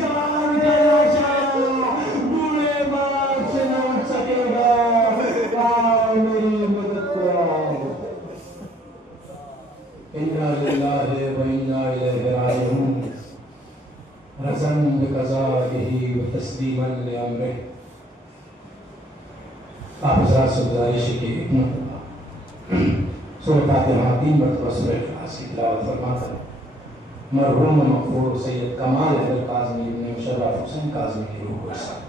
جوان کا لاشا بوڑھے باپ سے نہ اٹھ سکے گا، آؤ میری مدد کرو۔ انا للہ و انا الیہ راجعون، رضا بقضائہ و تسلیما لامرہ۔ آپ حضرات سے گزارش ہے کہ ایک مرتبہ سورہ فاتحہ 3 مرتبہ سورہ اخلاص کی تلاوت فرما کر مرحوم مغفور سید کمال حیدر کاظمی ابن مشرف حسین کاظمی کی روح کو ارسال۔